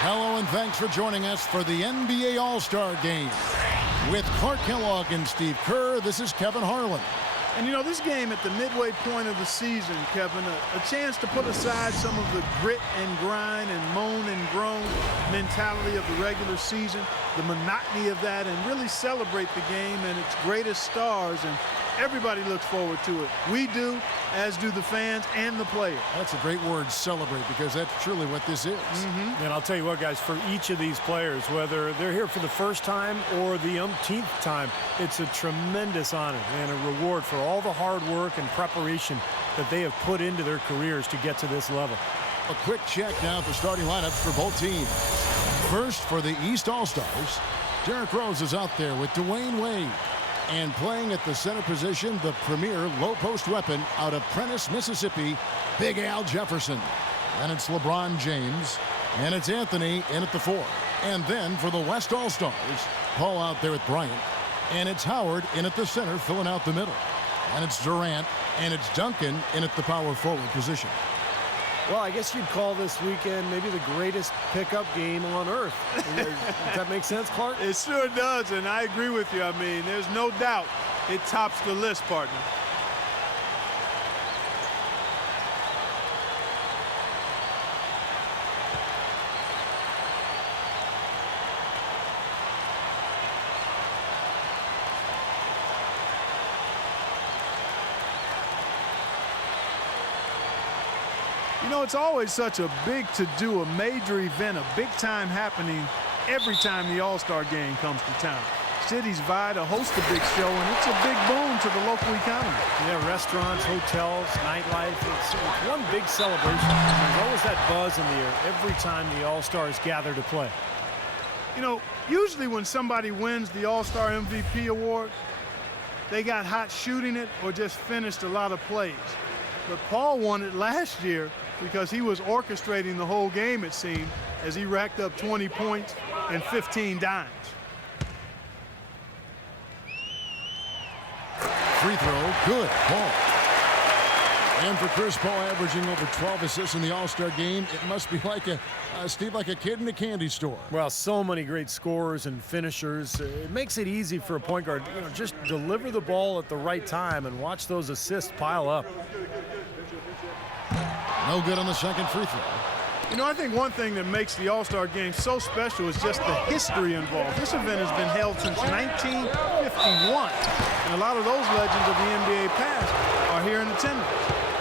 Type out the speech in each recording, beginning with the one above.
Hello and thanks for joining us for the NBA All-Star Game. With Clark Kellogg and Steve Kerr, this is Kevin Harlan. And you know, this game at the midway point of the season, Kevin, a chance to put aside some of the grit and grind and moan and groan mentality of the regular season, the monotony of that, and really celebrate the game and its greatest stars. And everybody looks forward to it. We do, as do the fans and the players. That's a great word, celebrate, because that's truly what this is. And I'll tell you what, guys, for each of these players, whether they're here for the first time or the umpteenth time, it's a tremendous honor and a reward for all the hard work and preparation that they have put into their careers to get to this level. A quick check now for starting lineups for both teams. First, for the East All-Stars, Derrick Rose is out there with Dwayne Wade. And playing at the center position, the premier low-post weapon out of Prentice, Mississippi, Big Al Jefferson. Then it's LeBron James, and it's Anthony in at the 4. And then for the West All-Stars, Paul out there with Bryant, and it's Howard in at the center filling out the middle. And it's Durant, and it's Duncan in at the power forward position. Well, I guess you'd call this weekend maybe the greatest pickup game on earth. Does that make sense, Clark? It sure does, and I agree with you. I mean, there's no doubt it tops the list, partner. You know, it's always such a big to-do, a major event, a big-time happening every time the All-Star Game comes to town. Cities vie to host a big show, and it's a big boon to the local economy. Yeah, restaurants, hotels, nightlife, it's one big celebration. There's always that buzz in the air every time the All-Stars gather to play. You know, usually when somebody wins the All-Star MVP award, they got hot shooting it or just finished a lot of plays. But Paul won it last year because he was orchestrating the whole game, it seemed, as he racked up 20 points and 15 dimes. Free throw, good, Paul. And for Chris Paul, averaging over 12 assists in the All-Star Game, it must be like Steve, like a kid in a candy store. Well, so many great scorers and finishers. It makes it easy for a point guard, just deliver the ball at the right time and watch those assists pile up. No good on the second free throw. You know, I think one thing that makes the All-Star Game so special is just the history involved. This event has been held since 1951, and a lot of those legends of the NBA past are here in attendance.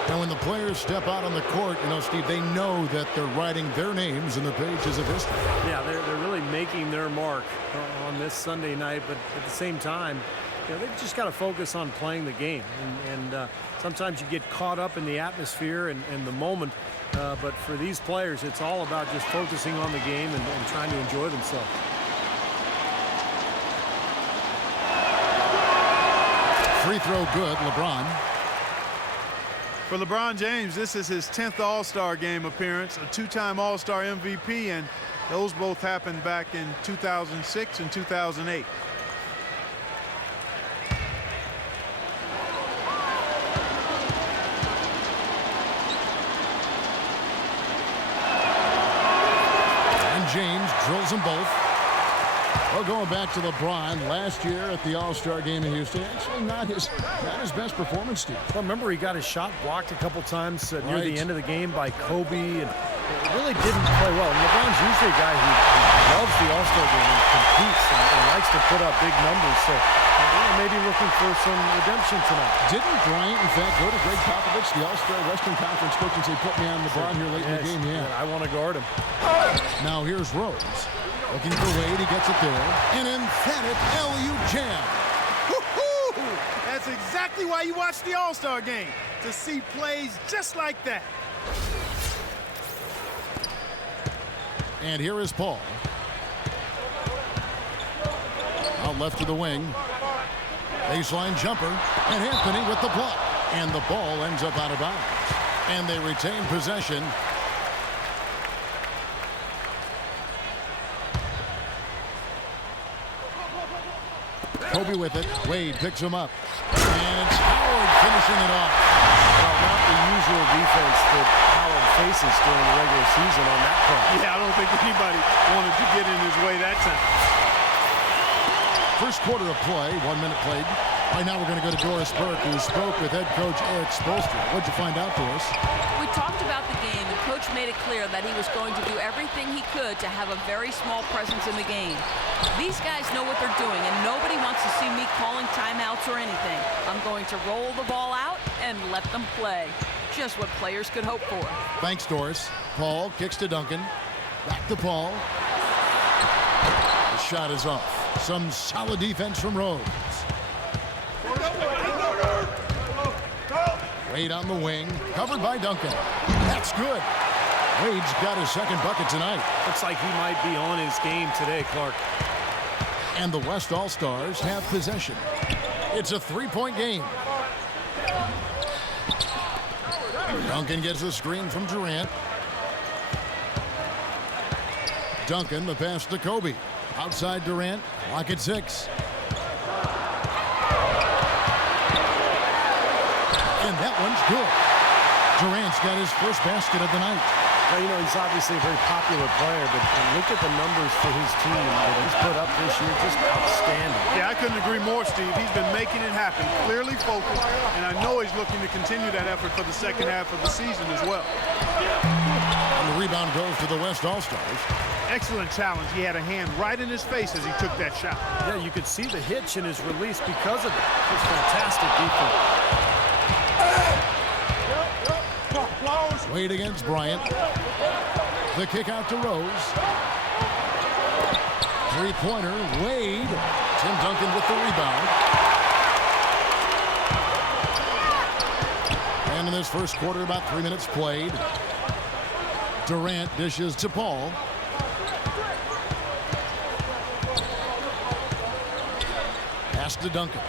And when the players step out on the court, you know, Steve, they know that they're writing their names in the pages of history. Yeah, they're really making their mark on this Sunday night, but at the same time, they've just got to focus on playing the game. And sometimes you get caught up in the atmosphere and the moment, but for these players, it's all about just focusing on the game and trying to enjoy themselves. Free throw good, LeBron. For LeBron James, this is his 10th All-Star Game appearance, a two-time All-Star MVP, and those both happened back in 2006 and 2008. And James drills them both. Well, going back to LeBron, last year at the All-Star Game in Houston, actually not his best performance, Steve. Well, remember, he got his shot blocked a couple times near the end of the game by Kobe, and it really didn't play well. And LeBron's usually a guy who loves the All-Star Game and competes and likes to put up big numbers, so maybe looking for some redemption tonight. Didn't Bryant, in fact, go to Greg Popovich, the All-Star Western Conference coach, and say, put me on LeBron here late in the game? Yeah. I want to guard him. Now here's Rose. Looking for Wade, he gets it there. An emphatic LU jam. Woo-hoo! That's exactly why you watch the All-Star Game, to see plays just like that. And here is Paul. Out left to the wing. Baseline jumper. And Anthony with the block. And the ball ends up out of bounds. And they retain possession. Kobe with it. Wade picks him up. And it's Howard finishing it off. Well, not the usual defense that Howard faces during the regular season on that play. Yeah, I don't think anybody wanted to get in his way that time. First quarter of play, 1 minute played. Right now we're going to go to Doris Burke, who spoke with head coach Eric Spoelstra. What'd you find out, Doris? We talked about the game, and Coach made it clear that he was going to do everything he could to have a very small presence in the game. These guys know what they're doing, and nobody wants to see me calling timeouts or anything. I'm going to roll the ball out and let them play. Just what players could hope for. Thanks, Doris. Paul kicks to Duncan. Back to Paul. The shot is off. Some solid defense from Rose. Wade on the wing, covered by Duncan. That's good. Wade's got his second bucket tonight. Looks like he might be on his game today, Clark. And the West All-Stars have possession. It's a three-point game. Duncan gets the screen from Durant. Duncan, the pass to Kobe. Outside Durant, lock at 6. And that one's good. Durant's got his first basket of the night. Well, you know, he's obviously a very popular player, but look at the numbers for his team that he's put up this year. Just outstanding. Yeah, I couldn't agree more, Steve. He's been making it happen, clearly focused, and I know he's looking to continue that effort for the second half of the season as well. And the rebound goes to the West All-Stars. Excellent challenge. He had a hand right in his face as he took that shot. Yeah, you could see the hitch in his release because of it. Just fantastic defense. Wade against Bryant. The kick out to Rose. Three-pointer, Wade. Tim Duncan with the rebound. And in this first quarter, about 3 minutes played. Durant dishes to Paul. Pass to Duncan.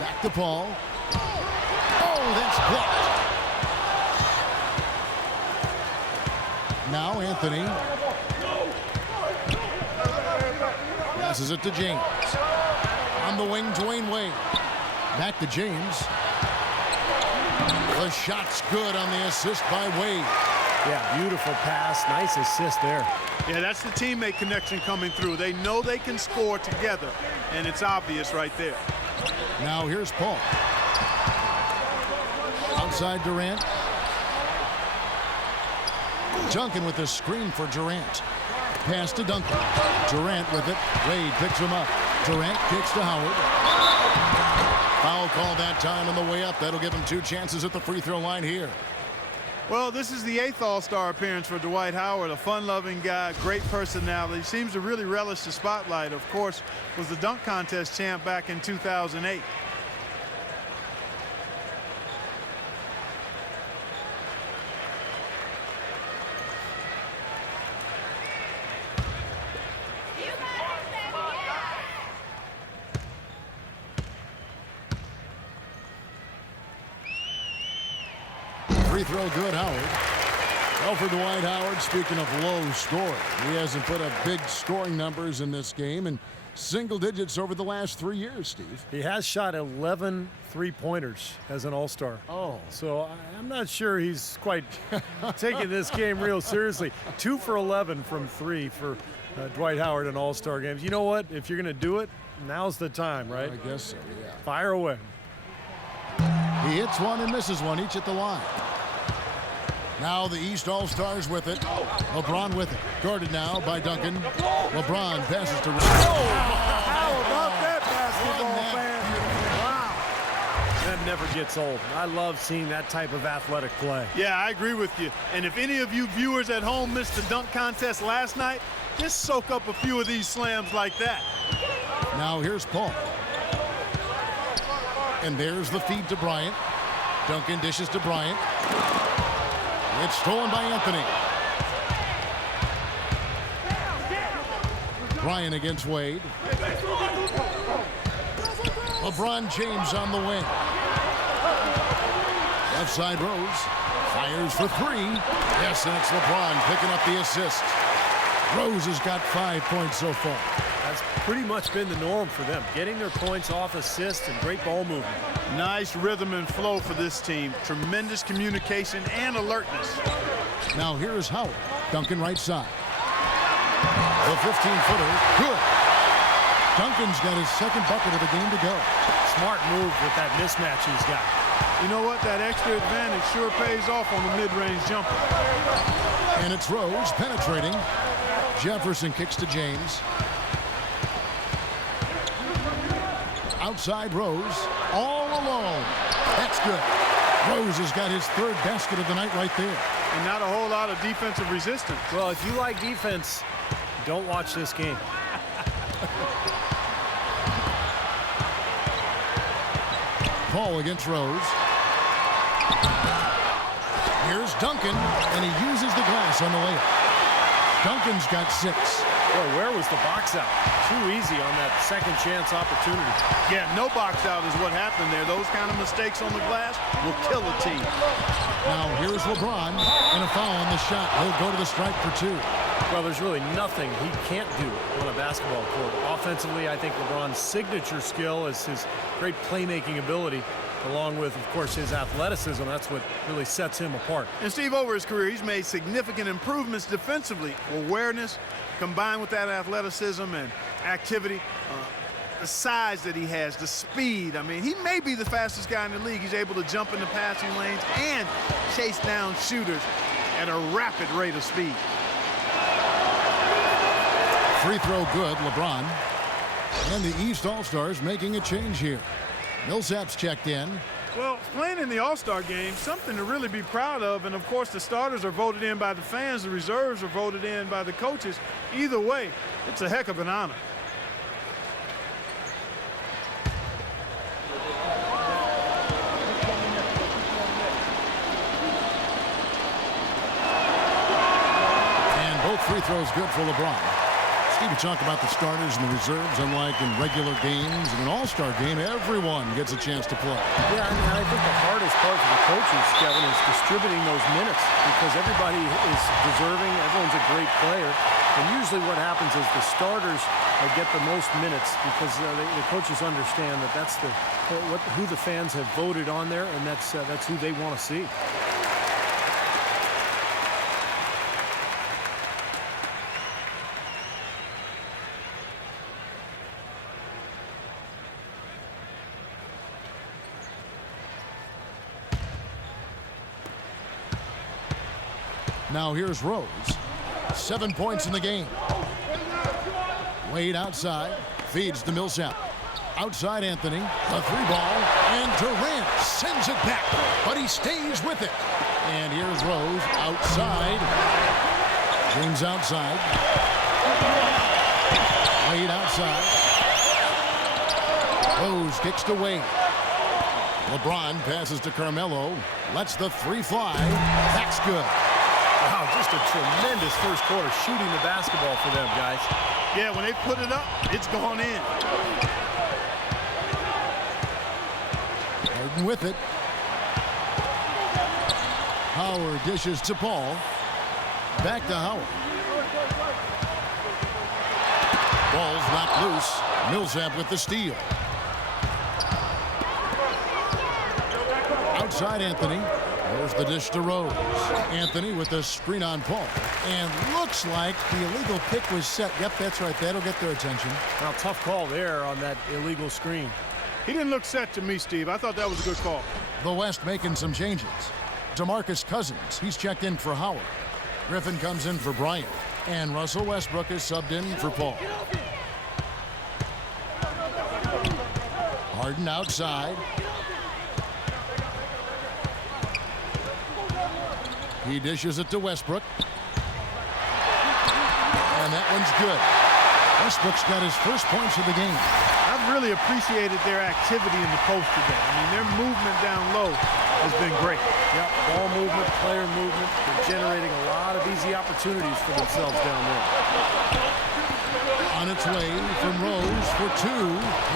Back to Paul. Oh, that's blocked. Now Anthony passes it to James. On the wing, Dwayne Wade. Back to James. The shot's good on the assist by Wade. Yeah, beautiful pass. Nice assist there. Yeah, that's the teammate connection coming through. They know they can score together, and it's obvious right there. Now here's Paul. Outside Durant. Duncan with the screen for Durant. Pass to Duncan. Durant with it. Wade picks him up. Durant kicks to Howard. Foul call that time on the way up. That'll give him 2 chances at the free throw line here. Well, this is the 8th All-Star appearance for Dwight Howard, a fun-loving guy, great personality, seems to really relish the spotlight. Of course, was the dunk contest champ back in 2008. Free throw good, Howard. Well, for Dwight Howard, speaking of low scoring, he hasn't put up big scoring numbers in this game and single digits over the last 3 years, Steve. He has shot 11 three-pointers as an All-Star. Oh. So I'm not sure he's quite taking this game real seriously. 2 for 11 from 3 for Dwight Howard in All-Star games. You know what? If you're going to do it, now's the time, right? I guess so, yeah. Fire away. He hits one and misses one, each at the line. Now the East All-Stars with it. LeBron with it. Guarded now by Duncan. LeBron passes to Rose. How about that basketball fan? Wow. That never gets old. I love seeing that type of athletic play. Yeah, I agree with you. And if any of you viewers at home missed the dunk contest last night, just soak up a few of these slams like that. Now here's Paul. And there's the feed to Bryant. Duncan dishes to Bryant. It's stolen by Anthony. Bryant against Wade. LeBron James on the wing. Left side Rose. Fires for 3. Yes, that's LeBron picking up the assist. Rose has got 5 points so far. That's pretty much been the norm for them, getting their points off assists and great ball movement. Nice rhythm and flow for this team. Tremendous communication and alertness. Now here is Howard. Duncan right side. The 15-footer. Good. Duncan's got his second bucket of the game to go. Smart move with that mismatch he's got. You know what? That extra advantage sure pays off on the mid-range jumper. And it's Rose penetrating. Jefferson kicks to James. Outside Rose, all alone. That's good. Rose has got his third basket of the night right there. And not a whole lot of defensive resistance. Well, if you like defense, don't watch this game. Paul against Rose. Here's Duncan, and he uses the glass on the layup. Duncan's got 6. Boy, where was the box out? Too easy on that second chance opportunity. Yeah, no box out is what happened there. Those kind of mistakes on the glass will kill a team. Now here's LeBron, and a foul on the shot. He'll go to the stripe for 2. Well, there's really nothing he can't do on a basketball court. Offensively, I think LeBron's signature skill is his great playmaking ability, along with, of course, his athleticism. That's what really sets him apart. And Steve, over his career, he's made significant improvements defensively. Awareness, combined with that athleticism and activity, the size that he has, the speed. I mean, he may be the fastest guy in the league. He's able to jump into passing lanes and chase down shooters at a rapid rate of speed. Free throw good, LeBron. And the East All-Stars making a change here. Millsap's checked in. Well, playing in the All-Star game, something to really be proud of. And, of course, the starters are voted in by the fans. The reserves are voted in by the coaches. Either way, it's a heck of an honor. And both free throws good for LeBron. Steve, you talk about the starters and the reserves. Unlike in regular games, in an all-star game, everyone gets a chance to play. Yeah, and I think the hardest part for the coaches, Kevin, is distributing those minutes because everybody is deserving. Everyone's a great player. And usually what happens is the starters get the most minutes because the coaches understand that that's who the fans have voted on there, and that's who they want to see. Now here's Rose. 7 points in the game. Wade outside. Feeds to Millsap. Outside Anthony. The 3-ball. And Durant sends it back. But he stays with it. And here's Rose outside. James outside. Wade outside. Rose kicks to Wade. LeBron passes to Carmelo. Lets the 3 fly. That's good. Wow, just a tremendous first quarter shooting the basketball for them, guys. Yeah, when they put it up, it's gone in. Harden with it. Howard dishes to Paul. Back to Howard. Ball's knocked loose. Millsap with the steal. Outside Anthony. There's the dish to Rose. Anthony with the screen on Paul. And looks like the illegal pick was set. Yep, that's right. That'll get their attention. Now, tough call there on that illegal screen. He didn't look set to me, Steve. I thought that was a good call. The West making some changes. DeMarcus Cousins, he's checked in for Howard. Griffin comes in for Bryant. And Russell Westbrook is subbed in for Paul. Harden outside. He dishes it to Westbrook. And that one's good. Westbrook's got his first points of the game. I've really appreciated their activity in the post today. I mean, their movement down low has been great. Yep, ball movement, player movement. They're generating a lot of easy opportunities for themselves down there. On its way from Rose for 2.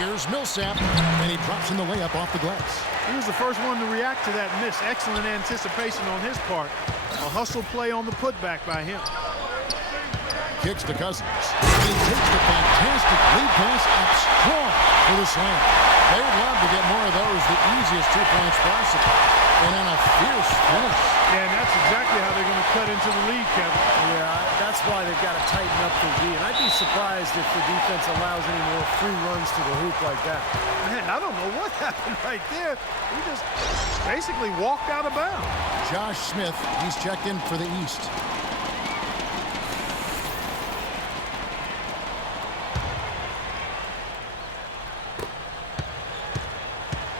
Here's Millsap. And he drops in the layup off the glass. He was the first one to react to that miss. Excellent anticipation on his part. A hustle play on the putback by him. kicks to Cousins. He takes the fantastic lead pass up strong for the slam. They'd love to get more of those, the easiest 2 points possible. And then a fierce finish. Yeah, and that's exactly how they're going to cut into the lead, Kevin. Yeah, that's why they've got to tighten up the D. And I'd be surprised if the defense allows any more free runs to the hoop like that. Man, I don't know what happened right there. He just basically walked out of bounds. Josh Smith, he's checked in for the East.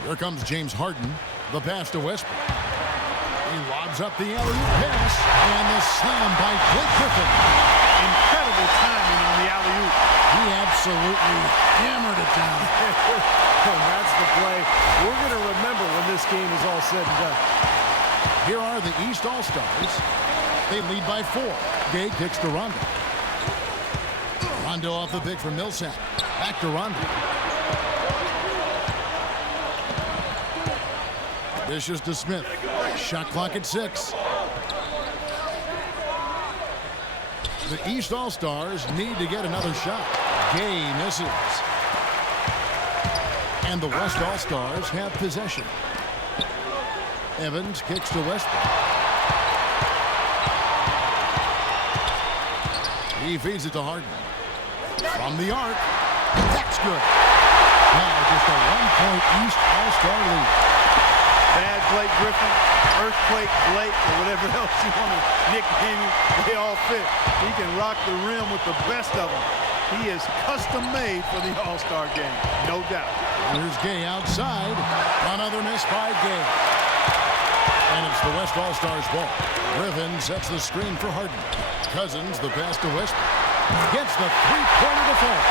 Here comes James Harden. The pass to Westbrook. He lobs up the alley-oop pass, and the slam by Blake Griffin. Incredible timing on the alley-oop. He absolutely hammered it down. And that's the play we're going to remember when this game is all said and done. Here are the East All-Stars. They lead by 4. Gay kicks to Rondo. Rondo off the pick from Millsap. Back to Rondo. Dishes to Smith. Shot clock at 6. The East All-Stars need to get another shot. Gay misses. And the West All-Stars have possession. Evans kicks to Westbrook. He feeds it to Harden. From the arc. That's good. Now just a 1-point East All-Star lead. Bad Blake Griffin, Earthquake Blake, or whatever else you want to nickname him, they all fit. He can rock the rim with the best of them. He is custom made for the All-Star game, no doubt. Here's Gay outside. Another miss by Gay. And it's the West All-Stars ball. Griffin sets the screen for Harden. Cousins, the pass to Westbrook. Gets the three-pointer to fall.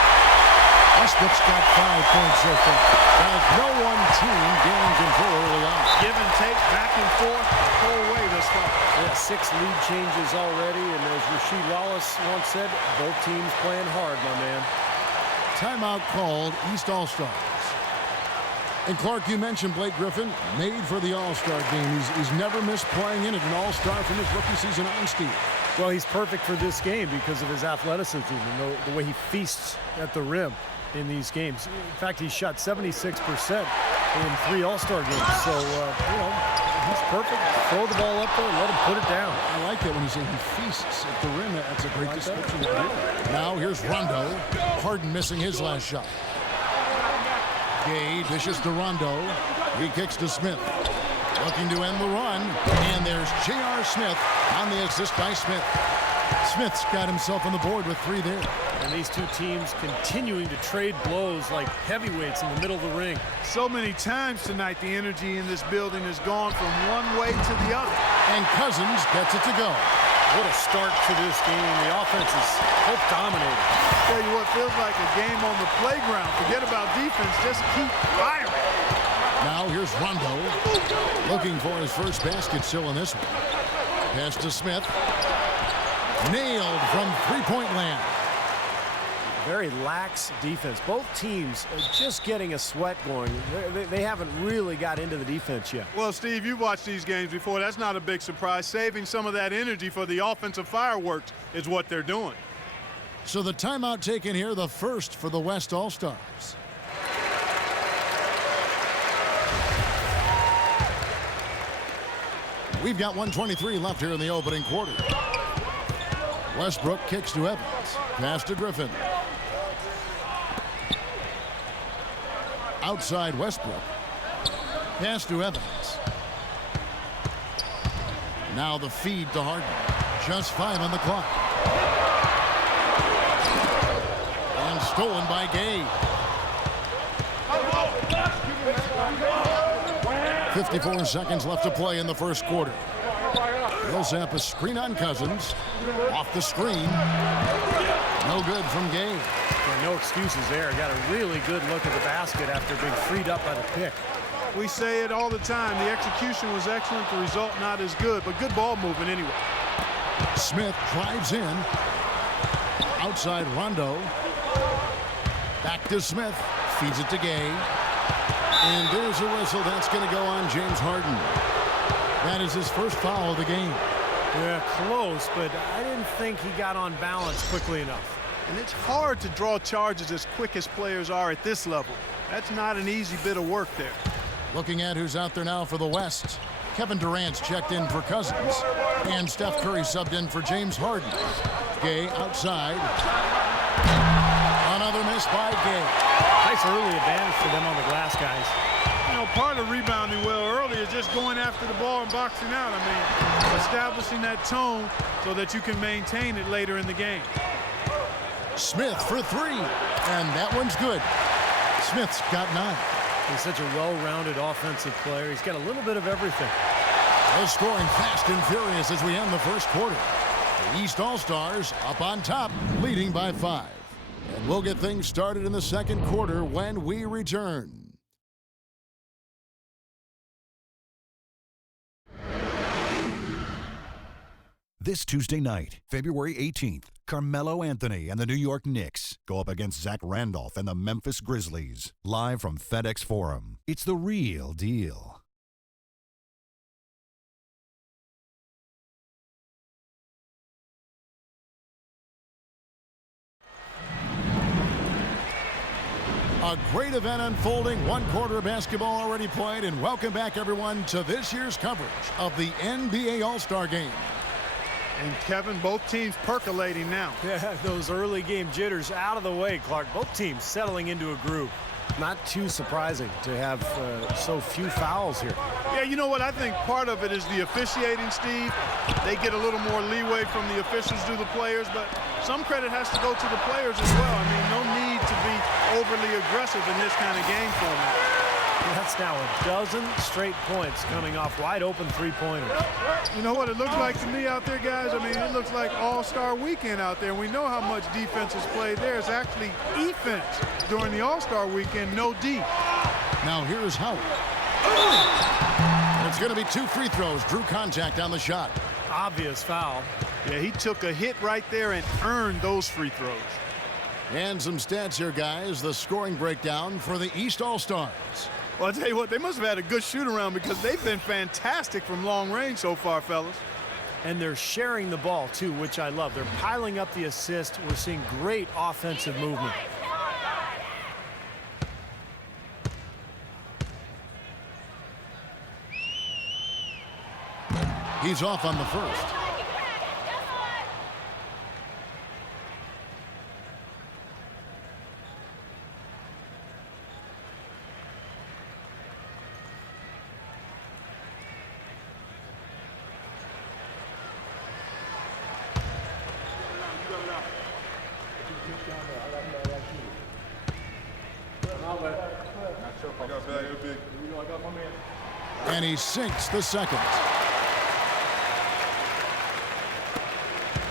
Westbrook's got 5 points so far. Has no one team gaining control early on. Give and take, back and forth, the whole way thus far. Yeah, 6 lead changes already, and as Rasheed Wallace once said, both teams playing hard, my man. Timeout called, East All-Stars. And Clark, you mentioned Blake Griffin, made for the All-Star game. He's never missed playing in it, an All-Star from his rookie season on, Steve. Well, he's perfect for this game because of his athleticism and the way he feasts at the rim in these games. In fact, he shot 76% in 3 All-Star games. So, he's perfect. Throw the ball up there and let him put it down. I like that when you say he feasts at the rim. That's a great description. Now here's Rondo. Harden missing his last shot. Gay dishes to Rondo. He kicks to Smith. Looking to end the run. And there's J.R. Smith on the assist by Smith. Smith's got himself on the board with 3 there. And these two teams continuing to trade blows like heavyweights in the middle of the ring. So many times tonight, the energy in this building has gone from one way to the other. And Cousins gets it to go. What a start to this game. The offense is hope dominated. Tell you what, feels like a game on the playground. Forget about defense, just keep firing. Now here's Rondo. Looking for his first basket still in this one. Pass to Smith. Nailed from three-point land. Very lax defense. Both teams are just getting a sweat going. They haven't really got into the defense yet. Well, Steve, you've watched these games before. That's not a big surprise. Saving some of that energy for the offensive fireworks is what they're doing. So the timeout taken here, the first for the West All-Stars. We've got 1:23 left here in the opening quarter. Westbrook kicks to Evans. Pass to Griffin. Outside Westbrook. Pass to Evans. Now the feed to Harden. Just 5 on the clock. And stolen by Gay. 54 seconds left to play in the first quarter. Millsap a screen on Cousins. Off the screen. No good from Gay. Yeah, no excuses there. Got a really good look at the basket after being freed up by the pick. We say it all the time. The execution was excellent. The result not as good, but good ball movement anyway. Smith drives in. Outside Rondo. Back to Smith. Feeds it to Gay. And there's a whistle. That's going to go on James Harden. That is his first foul of the game. Yeah, close, but I didn't think he got on balance quickly enough. And it's hard to draw charges as quick as players are at this level. That's not an easy bit of work there. Looking at who's out there now for the West. Kevin Durant's checked in for Cousins. And Steph Curry subbed in for James Harden. Gay outside. Another miss by Gay. Nice early advantage for them on the glass, guys. You know, part of rebounding well early is just going after the ball and boxing out. I mean, establishing that tone so that you can maintain it later in the game. Smith for three. And that one's good. Smith's got 9. He's such a well-rounded offensive player. He's got a little bit of everything. They're scoring fast and furious as we end the first quarter. The East All-Stars up on top, leading by 5. And we'll get things started in the second quarter when we return. This Tuesday night, February 18th, Carmelo Anthony and the New York Knicks go up against Zach Randolph and the Memphis Grizzlies. Live from FedEx Forum. It's the real deal. A great event unfolding, one quarter of basketball already played, and welcome back everyone to this year's coverage of the NBA All-Star Game. And Kevin, both teams percolating now. Yeah, those early game jitters out of the way, Clark. Both teams settling into a groove. Not too surprising to have so few fouls here. Yeah, you know what? I think part of it is the officiating, Steve. They get a little more leeway from the officials to the players, but some credit has to go to the players as well. I mean, no need to be overly aggressive in this kind of game format. That's now a dozen straight points coming off wide open three-pointers. You know what it looks like to me out there, guys? I mean, it looks like All-Star Weekend out there. We know how much defense is played there. It's actually defense during the All-Star Weekend, no D. Now here's Howard. It's going to be 2 free throws. Drew contact on the shot. Obvious foul. Yeah, he took a hit right there and earned those free throws. And some stats here, guys. The scoring breakdown for the East All-Stars. Well, I'll tell you what, they must have had a good shoot-around because they've been fantastic from long range so far, fellas. And they're sharing the ball, too, which I love. They're piling up the assist. We're seeing great offensive movement. He's off on the first. And he sinks the second.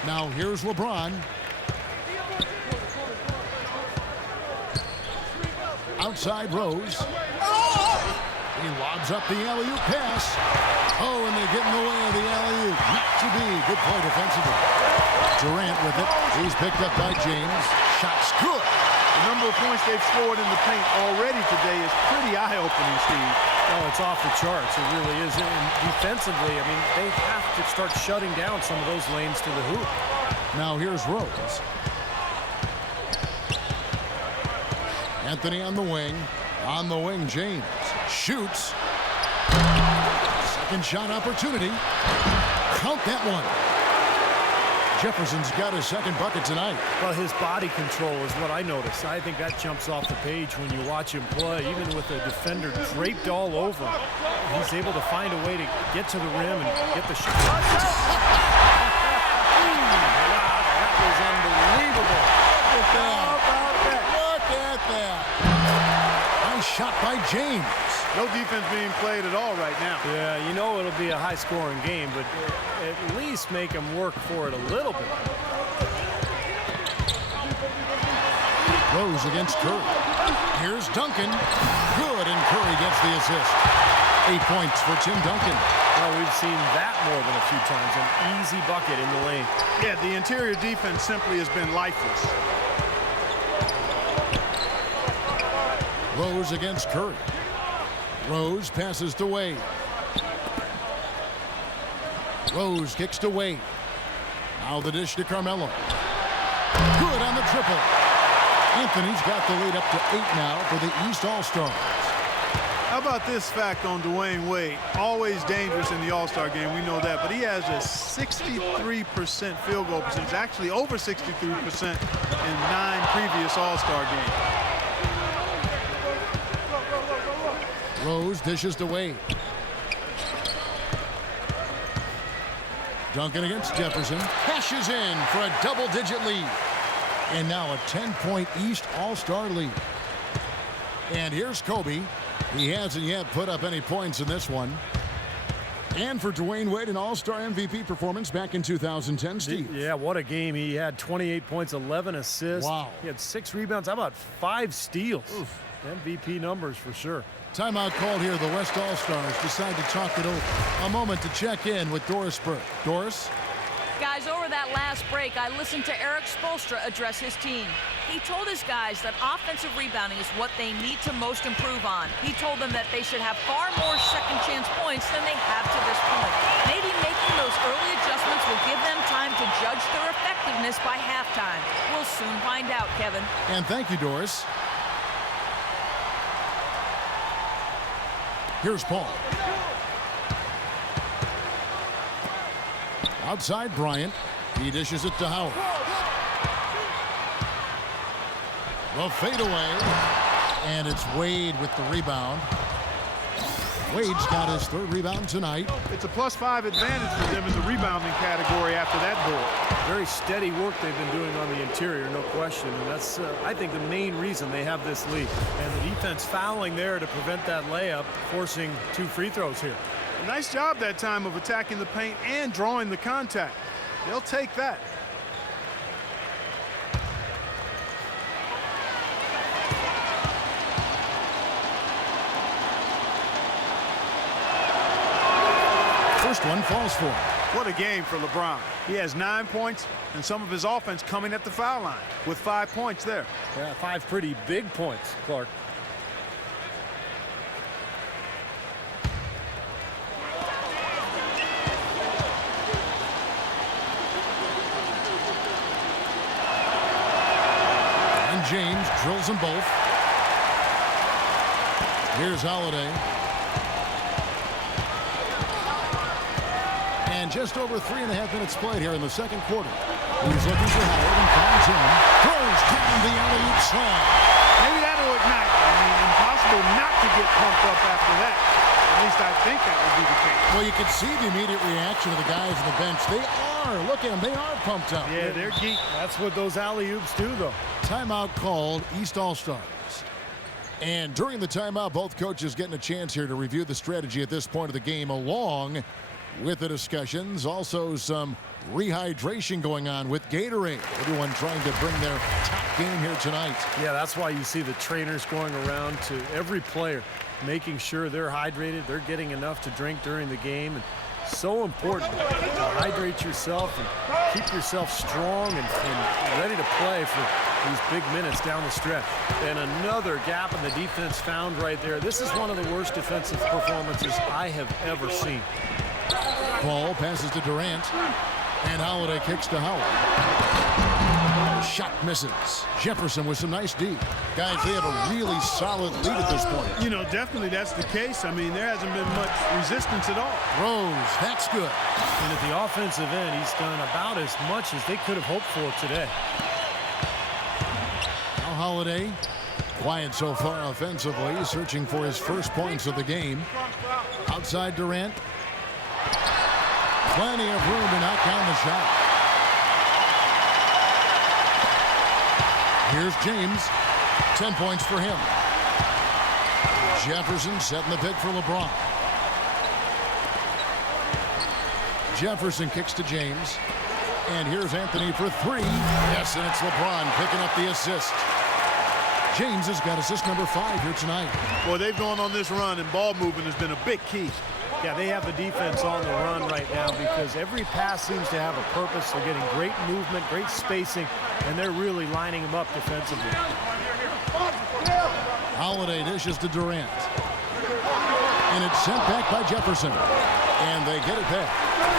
Now here's LeBron. Outside Rose. He lobs up the alley-oop pass. Oh, and they get in the way of the alley-oop. Not to be. Good play defensively. Durant with it. He's picked up by James. Shot's good. The number of points they've scored in the paint already today is pretty eye-opening, Steve. Oh, it's off the charts. It really is. And defensively, I mean, they have to start shutting down some of those lanes to the hoop. Now here's Rose. Anthony on the wing. On the wing, James shoots. Second shot opportunity. Count that one. Jefferson's got his second bucket tonight. Well, his body control is what I notice. I think that jumps off the page when you watch him play. Even with the defender draped all over him, he's able to find a way to get to the rim and get the shot. Wow, that was unbelievable. Look at that. How about that? Look at that. Nice shot by James. No defense being played at all right now. Yeah, you know it'll be a high-scoring game, but at least make them work for it a little bit. Rose against Curry. Here's Duncan. Good, and Curry gets the assist. 8 points for Tim Duncan. Well, we've seen that more than a few times. An easy bucket in the lane. Yeah, the interior defense simply has been lifeless. Rose against Curry. Rose passes to Wade. Rose kicks to Wade. Now the dish to Carmelo. Good on the triple. Anthony's got the lead up to 8 now for the East All-Stars. How about this fact on Dwayne Wade? Always dangerous in the All-Star game, we know that, but he has a 63% field goal percentage, actually over 63% in 9 previous All-Star games. Rose dishes to Wade. Duncan against Jefferson. Cashes in for a double-digit lead. And now a 10-point East All-Star lead. And here's Kobe. He hasn't yet put up any points in this one. And for Dwayne Wade, an All-Star MVP performance back in 2010, Steve. Yeah, what a game. He had 28 points, 11 assists. Wow. He had 6 rebounds. How about 5 steals? Oof. MVP numbers for sure. Timeout called here. The West All-Stars decide to talk it over. A moment to check in with Doris Burke. Doris? Guys, over that last break, I listened to Eric Spoelstra address his team. He told his guys that offensive rebounding is what they need to most improve on. He told them that they should have far more second chance points than they have to this point. Maybe making those early adjustments will give them time to judge their effectiveness by halftime. We'll soon find out, Kevin. And thank you, Doris. Here's Paul. Outside Bryant. He dishes it to Howard. The fadeaway. And it's Wade with the rebound. Wade's got his 3rd rebound tonight. It's a +5 advantage for them in the rebounding category after that board. Very steady work they've been doing on the interior, no question. And that's, I think, the main reason they have this lead. And the defense fouling there to prevent that layup, forcing 2 free throws here. A nice job that time of attacking the paint and drawing the contact. They'll take that. First one falls for him. What a game for LeBron. He has 9 points and some of his offense coming at the foul line with 5 points there. Yeah, 5 pretty big points, Clark. And James drills them both. Here's Holiday. And just over 3.5 minutes played here in the second quarter. He's looking for Howard and finds him. Throws down the alley-oop slam. Maybe that'll ignite. I mean, impossible not to get pumped up after that. At least I think that would be the case. Well, you can see the immediate reaction of the guys on the bench. They are. Look at them. They are pumped up. Yeah, they're geek. That's what those alley-oops do, though. Timeout called, East All-Stars. And during the timeout, both coaches getting a chance here to review the strategy at this point of the game along with the discussions. Also some rehydration going on with Gatorade. Everyone trying to bring their top game here tonight. Yeah, that's why you see the trainers going around to every player, making sure they're hydrated, they're getting enough to drink during the game. And so important to hydrate yourself and keep yourself strong and ready to play for these big minutes down the stretch. And another gap in the defense found right there. This is one of the worst defensive performances I have ever seen. Paul passes to Durant, and Holiday kicks to Howard. Shot misses. Jefferson with some nice D. Guys, they have a really solid lead at this point. You know, definitely that's the case. I mean, there hasn't been much resistance at all. Rose, that's good. And at the offensive end, he's done about as much as they could have hoped for today. Now Holiday, quiet so far offensively, searching for his first points of the game. Outside Durant. Plenty of room to knock down the shot. Here's James. 10 points for him. Jefferson setting the pick for LeBron. Jefferson kicks to James. And here's Anthony for 3. Yes, and it's LeBron picking up the assist. James has got assist number 5 here tonight. Boy, they've gone on this run, and ball movement has been a big key. Yeah, they have the defense on the run right now because every pass seems to have a purpose. They're getting great movement, great spacing, and they're really lining them up defensively. Holiday dishes to Durant. And it's sent back by Jefferson. And they get it back.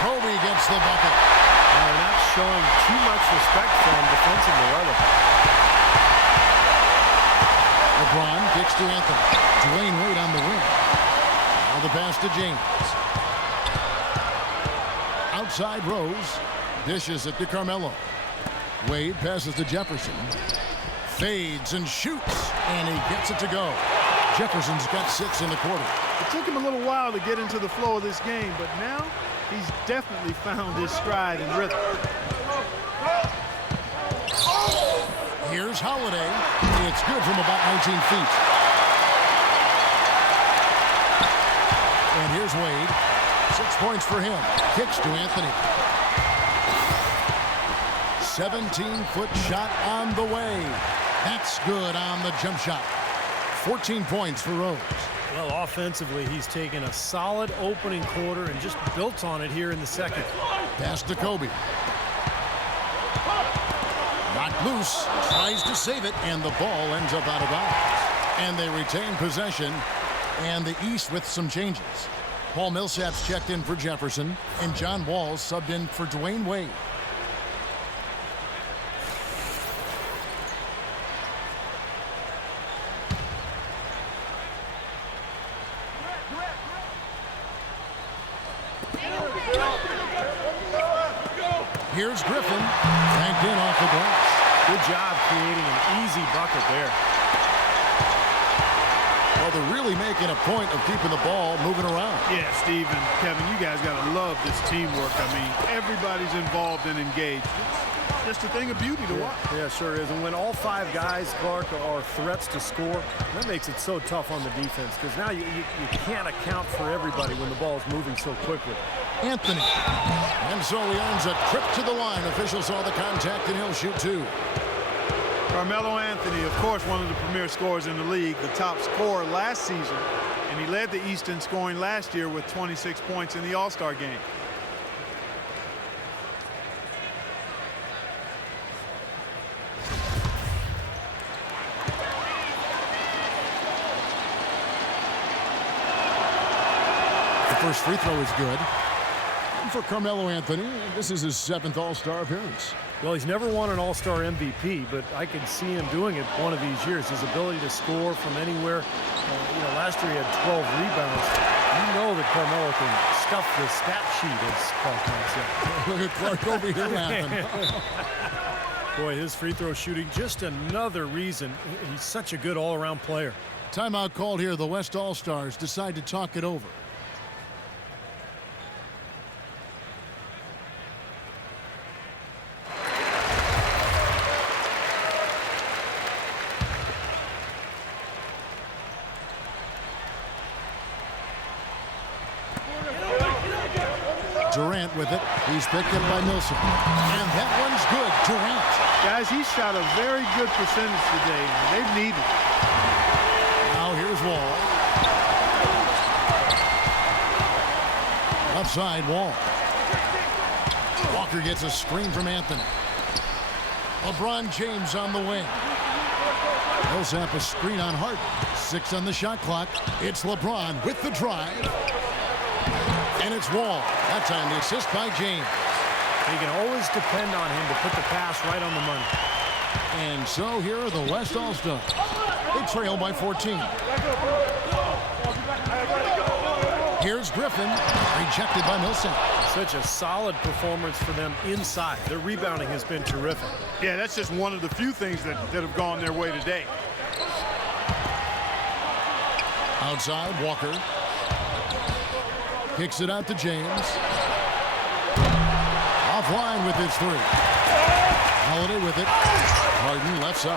Kobe gets the bucket. They're not showing too much respect for him defensing the weather. LeBron kicks to Anthony. Dwayne Wade on the wing. Now the pass to James. Outside Rose. Dishes it to Carmelo. Wade passes to Jefferson. Fades and shoots. And he gets it to go. Jefferson's got 6 in the quarter. It took him a little while to get into the flow of this game, but now he's definitely found his stride and rhythm. Here's Holiday. It's good from about 19 feet. And here's Wade. 6 points for him. Kicks to Anthony. 17-foot shot on the way. That's good on the jump shot. 14 points for Rose. Well, offensively, he's taken a solid opening quarter and just built on it here in the second. Pass to Kobe. Knocked loose. Tries to save it, and the ball ends up out of bounds. And they retain possession, and the East with some changes. Paul Millsap's checked in for Jefferson, and John Wall's subbed in for Dwayne Wade. Here's Griffin, banked in off the glass. Good job creating an easy bucket there. Well, they're really making a point of keeping the ball moving around. Yeah, Steve and Kevin, you guys got to love this teamwork. I mean, everybody's involved and engaged. It's just a thing of beauty to watch. Yeah, sure is. And when all 5 guys, Clark, are threats to score, that makes it so tough on the defense because now you can't account for everybody when the ball's moving so quickly. Anthony. And so he earns a trip to the line. Officials saw the contact, and he'll shoot 2. Carmelo Anthony, of course, one of the premier scorers in the league, the top scorer last season, and he led the East in scoring last year with 26 points in the All-Star game. The first free throw is good. And for Carmelo Anthony, this is his 7th All-Star appearance. Well, he's never won an All-Star MVP, but I can see him doing it one of these years. His ability to score from anywhere. Last year he had 12 rebounds. You know that Carmelo can stuff the stat sheet, as Clark might say. Look at Clark over here laughing. Boy, his free throw shooting, just another reason he's such a good all-around player. Timeout called here. The West All-Stars decide to talk it over. Durant with it. He's picked up by Millsap. And that one's good. Durant. Guys, he shot a very good percentage today, and they need it. Now here's Wall. Left side, Wall. Walker gets a screen from Anthony. LeBron James on the wing. Millsap a screen on Harden. 6 on the shot clock. It's LeBron with the drive. And it's Wall. That time the assist by James. You can always depend on him to put the pass right on the money. And so here are the West All-Stars. They trail by 14. Here's Griffin, rejected by Millsap. Such a solid performance for them inside. Their rebounding has been terrific. Yeah, that's just one of the few things that have gone their way today. Outside, Walker. Kicks it out to James. Offline with his 3. Holiday with it. Harden left side.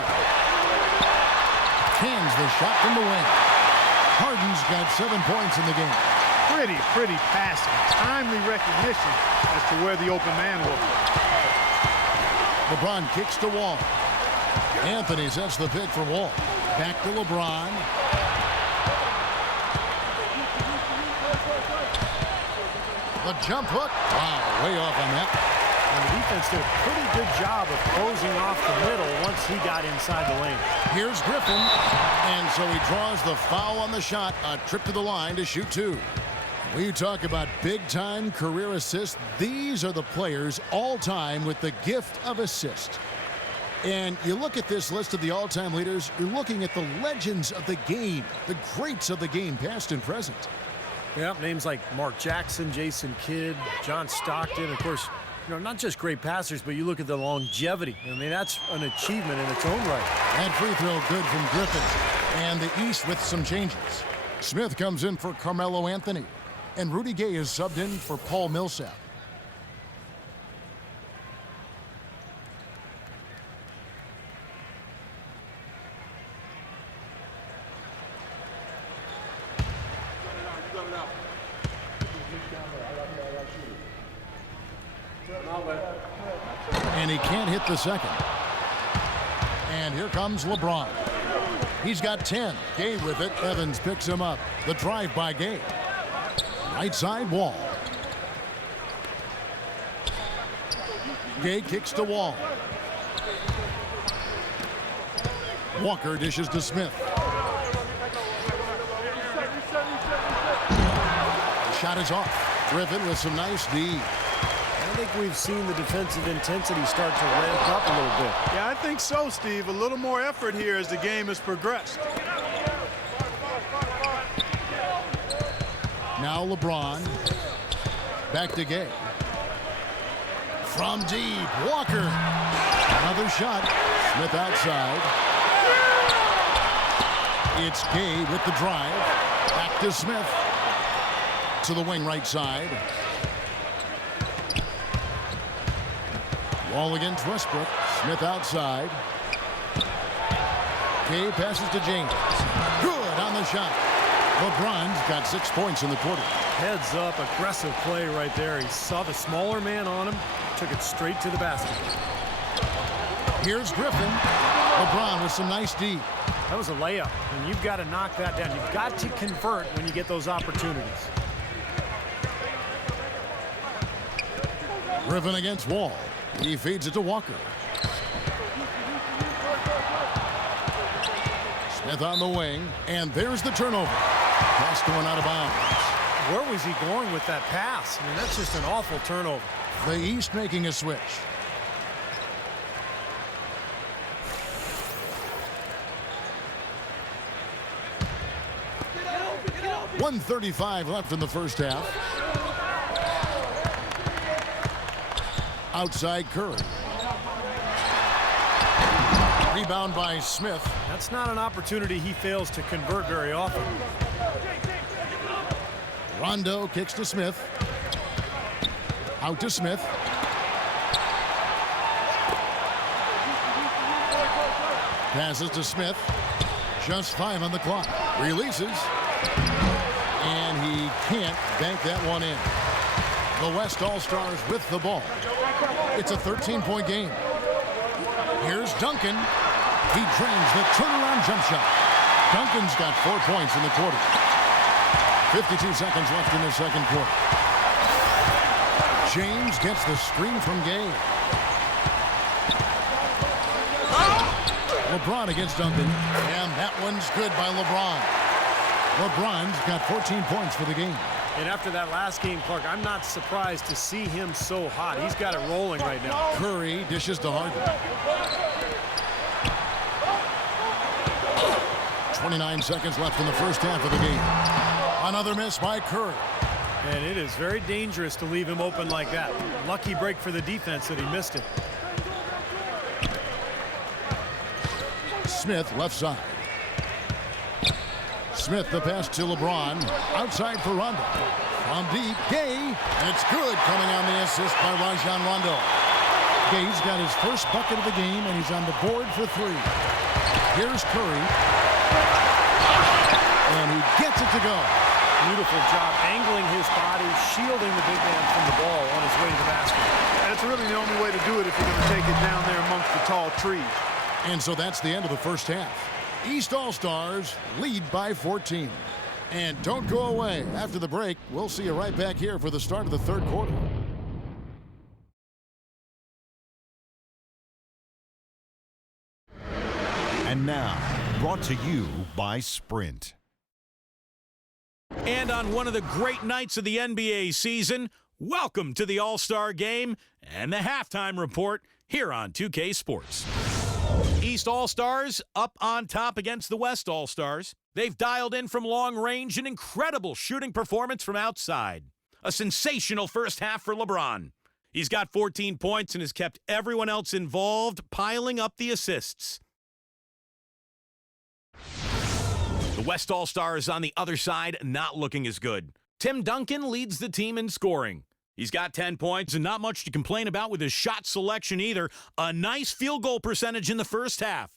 Cans the shot from the wing. Harden's got 7 points in the game. Pretty passing. Timely recognition as to where the open man was. LeBron kicks to Wall. Anthony sets the pick for Wall. Back to LeBron. The jump hook. Wow, way off on that. And the defense did a pretty good job of closing off the middle once he got inside the lane. Here's Griffin. And so he draws the foul on the shot. A trip to the line to shoot 2. When you talk about big-time career assists, these are the players all-time with the gift of assist. And you look at this list of the all-time leaders, you're looking at the legends of the game, the greats of the game, past and present. Yeah, names like Mark Jackson, Jason Kidd, John Stockton, of course, not just great passers, but you look at the longevity. I mean, that's an achievement in its own right. That free throw good from Griffin. And the East with some changes. Smith comes in for Carmelo Anthony. And Rudy Gay is subbed in for Paul Millsap. And he can't hit the second. And here comes LeBron. He's got 10. Gay with it. Evans picks him up. The drive by Gay. Right side Wall. Gay kicks to Wall. Walker dishes to Smith. The shot is off. Griffin with some nice D. I think we've seen the defensive intensity start to ramp up a little bit. Yeah, I think so, Steve. A little more effort here as the game has progressed. Now LeBron. Back to Gay. From deep, Walker. Another shot. Smith outside. It's Gay with the drive. Back to Smith. To the wing right side. Wall against Westbrook. Smith outside. Gay passes to James. Good on the shot. LeBron's got 6 points in the quarter. Heads up, aggressive play right there. He saw the smaller man on him, took it straight to the basket. Here's Griffin. LeBron with some nice D. That was a layup, and you've got to knock that down. You've got to convert when you get those opportunities. Griffin against Wall. He feeds it to Walker. Smith on the wing, and there's the turnover. Pass going out of bounds. Where was he going with that pass? I mean, that's just an awful turnover. The East making a switch. .135 left in the first half. Outside Curry. Rebound by Smith. That's not an opportunity he fails to convert very often. Rondo kicks to Smith. Out to Smith. Passes to Smith. Just 5 on the clock. Releases. And he can't bank that one in. The West All-Stars with the ball. It's a 13-point game. Here's Duncan. He drains the turnaround jump shot. Duncan's got 4 points in the quarter. 52 seconds left in the second quarter. James gets the screen from Gay. LeBron against Duncan. And that one's good by LeBron. LeBron's got 14 points for the game. And after that last game, Clark, I'm not surprised to see him so hot. He's got it rolling right now. Curry dishes to Harden. 29 seconds left in the first half of the game. Another miss by Curry. And it is very dangerous to leave him open like that. Lucky break for the defense that he missed it. Smith left side. Smith the pass to LeBron. Outside for Rondo. From deep, Gay. And it's good coming on the assist by Rajon Rondo. Gay's got his first bucket of the game, and he's on the board for 3. Here's Curry. And he gets it to go. Beautiful job angling his body, shielding the big man from the ball on his way to the basket. That's really the only way to do it if you're going to take it down there amongst the tall trees. And so that's the end of the first half. East All-Stars lead by 14. And don't go away. After the break, we'll see you right back here for the start of the third quarter. And now, brought to you by Sprint. And on one of the great nights of the NBA season, welcome to the All-Star Game and the halftime report here on 2K Sports. East All-Stars up on top against the West All-Stars. They've dialed in from long range an incredible shooting performance from outside. A sensational first half for LeBron. He's got 14 points and has kept everyone else involved, piling up the assists. The West All-Stars on the other side not looking as good. Tim Duncan leads the team in scoring. He's got 10 points and not much to complain about with his shot selection either. A nice field goal percentage in the first half.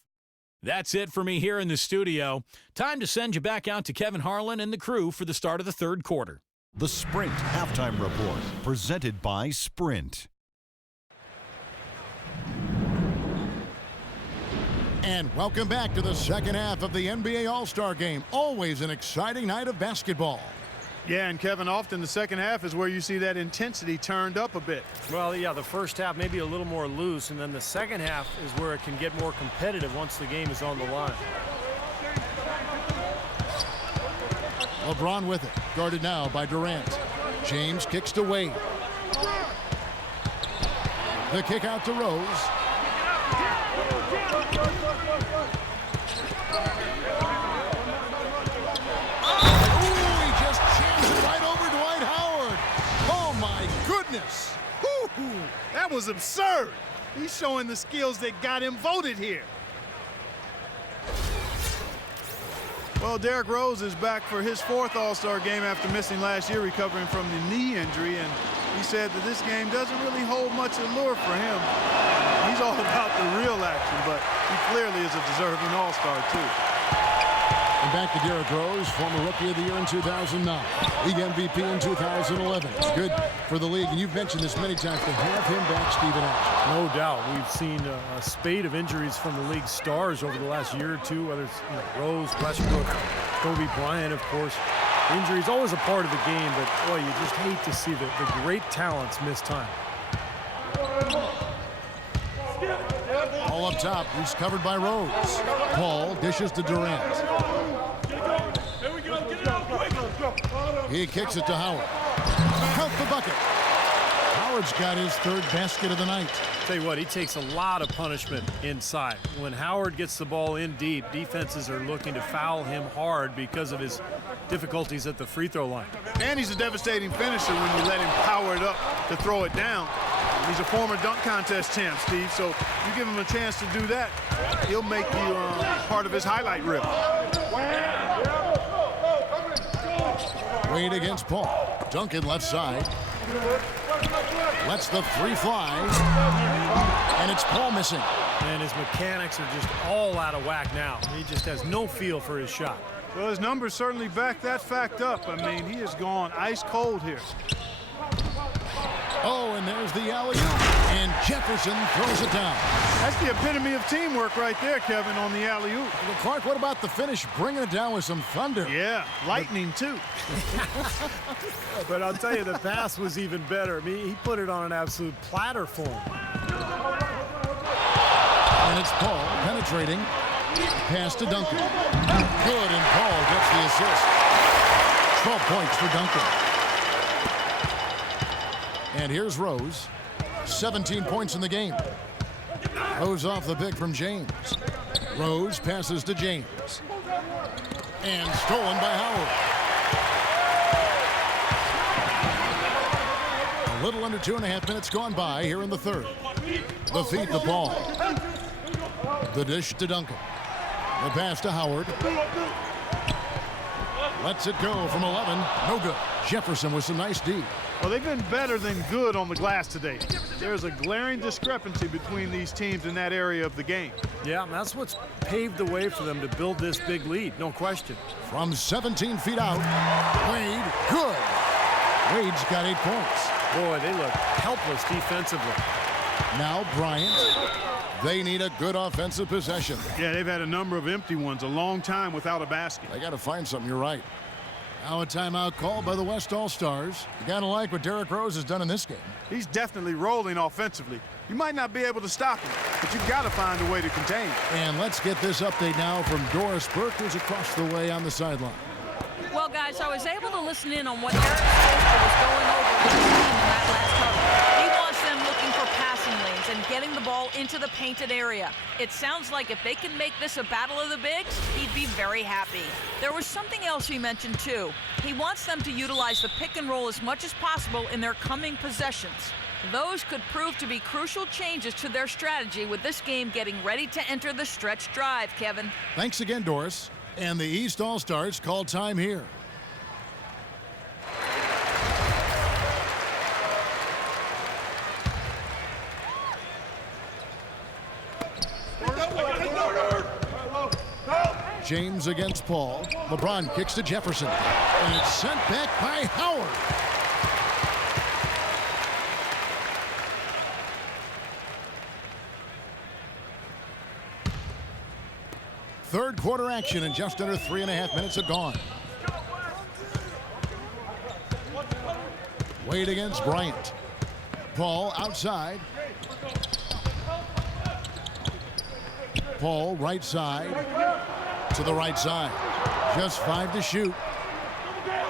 That's it for me here in the studio. Time to send you back out to Kevin Harlan and the crew for the start of the third quarter. The Sprint Halftime Report, presented by Sprint. And welcome back to the second half of the NBA All-Star Game. Always an exciting night of basketball. Yeah, and Kevin, often the second half is where you see that intensity turned up a bit. Well, yeah, the first half maybe a little more loose, and then the second half is where it can get more competitive once the game is on the line. LeBron with it, guarded now by Durant. James kicks to Wade. The kick out to Rose. That was absurd. He's showing the skills that got him voted here. Well, Derrick Rose is back for his fourth All-Star game after missing last year, recovering from the knee injury, and he said that this game doesn't really hold much allure for him. He's all about the real action, but he clearly is a deserving All-Star too. And back to Derrick Rose, former Rookie of the Year in 2009, league MVP in 2011. Good for the league, and you've mentioned this many times, to have him back, Stephen Ash. No doubt. We've seen a spate of injuries from the league's stars over the last year or two, whether it's Rose, Westbrook, Kobe Bryant, of course. Injury is always a part of the game, but boy, you just hate to see the great talents miss time. All up top, he's covered by Rose. Paul dishes to Durant. He kicks it to Howard. Count the bucket. Howard's got his third basket of the night. Tell you what, he takes a lot of punishment inside. When Howard gets the ball in deep, defenses are looking to foul him hard because of his difficulties at the free throw line. And he's a devastating finisher when you let him power it up to throw it down. He's a former dunk contest champ, Steve, so you give him a chance to do that, he'll make you part of his highlight reel. Wade against Paul. Duncan left side. Lets the three fly. And it's Paul missing. And his mechanics are just all out of whack now. He just has no feel for his shot. Well, his numbers certainly back that fact up. I mean, he has gone ice cold here. Oh, and there's the alley-oop. And Jefferson throws it down. That's the epitome of teamwork right there, Kevin, on the alley-oop. Well, Clark, what about the finish? Bringing it down with some thunder. Yeah, lightning, too. But I'll tell you, the pass was even better. I mean, he put it on an absolute platter for him. And it's Paul penetrating. Pass to Duncan. Good, and Paul gets the assist. 12 points for Duncan. And here's Rose. 17 points in the game. Rose off the pick from James. Rose passes to James. And stolen by Howard. A little under 2.5 minutes gone by here in the third. The feed to Paul. The dish to Duncan. The pass to Howard. Lets it go from 11. No good. Jefferson with some nice D. Well, they've been better than good on the glass today. There's a glaring discrepancy between these teams in that area of the game. Yeah, and that's what's paved the way for them to build this big lead, no question. From 17 feet out, Wade, good. Wade's got 8 points. Boy, they look helpless defensively. Now Bryant. They need a good offensive possession. Yeah, they've had a number of empty ones, a long time without a basket. They got to find something, you're right. Now a timeout called by the West All-Stars. You got to like what Derrick Rose has done in this game. He's definitely rolling offensively. You might not be able to stop him, but you've got to find a way to contain him. And let's get this update now from Doris Burke, who's across the way on the sideline. Well, guys, I was able to listen in on what Eric Spoelstra was going over with his team in that last huddle. He wants them looking for passing lanes and getting the ball into the painted area. It sounds like if they can make this a battle of the bigs, he'd be very happy. There was something else he mentioned, too. He wants them to utilize the pick and roll as much as possible in their coming possessions. Those could prove to be crucial changes to their strategy with this game getting ready to enter the stretch drive, Kevin. Thanks again, Doris. And the East All-Stars call time here. James against Paul. LeBron kicks to Jefferson. And it's sent back by Howard. Third quarter action, and just under 3.5 minutes have gone. Wade against Bryant. Paul outside. Paul right side to the right side. Just 5 to shoot.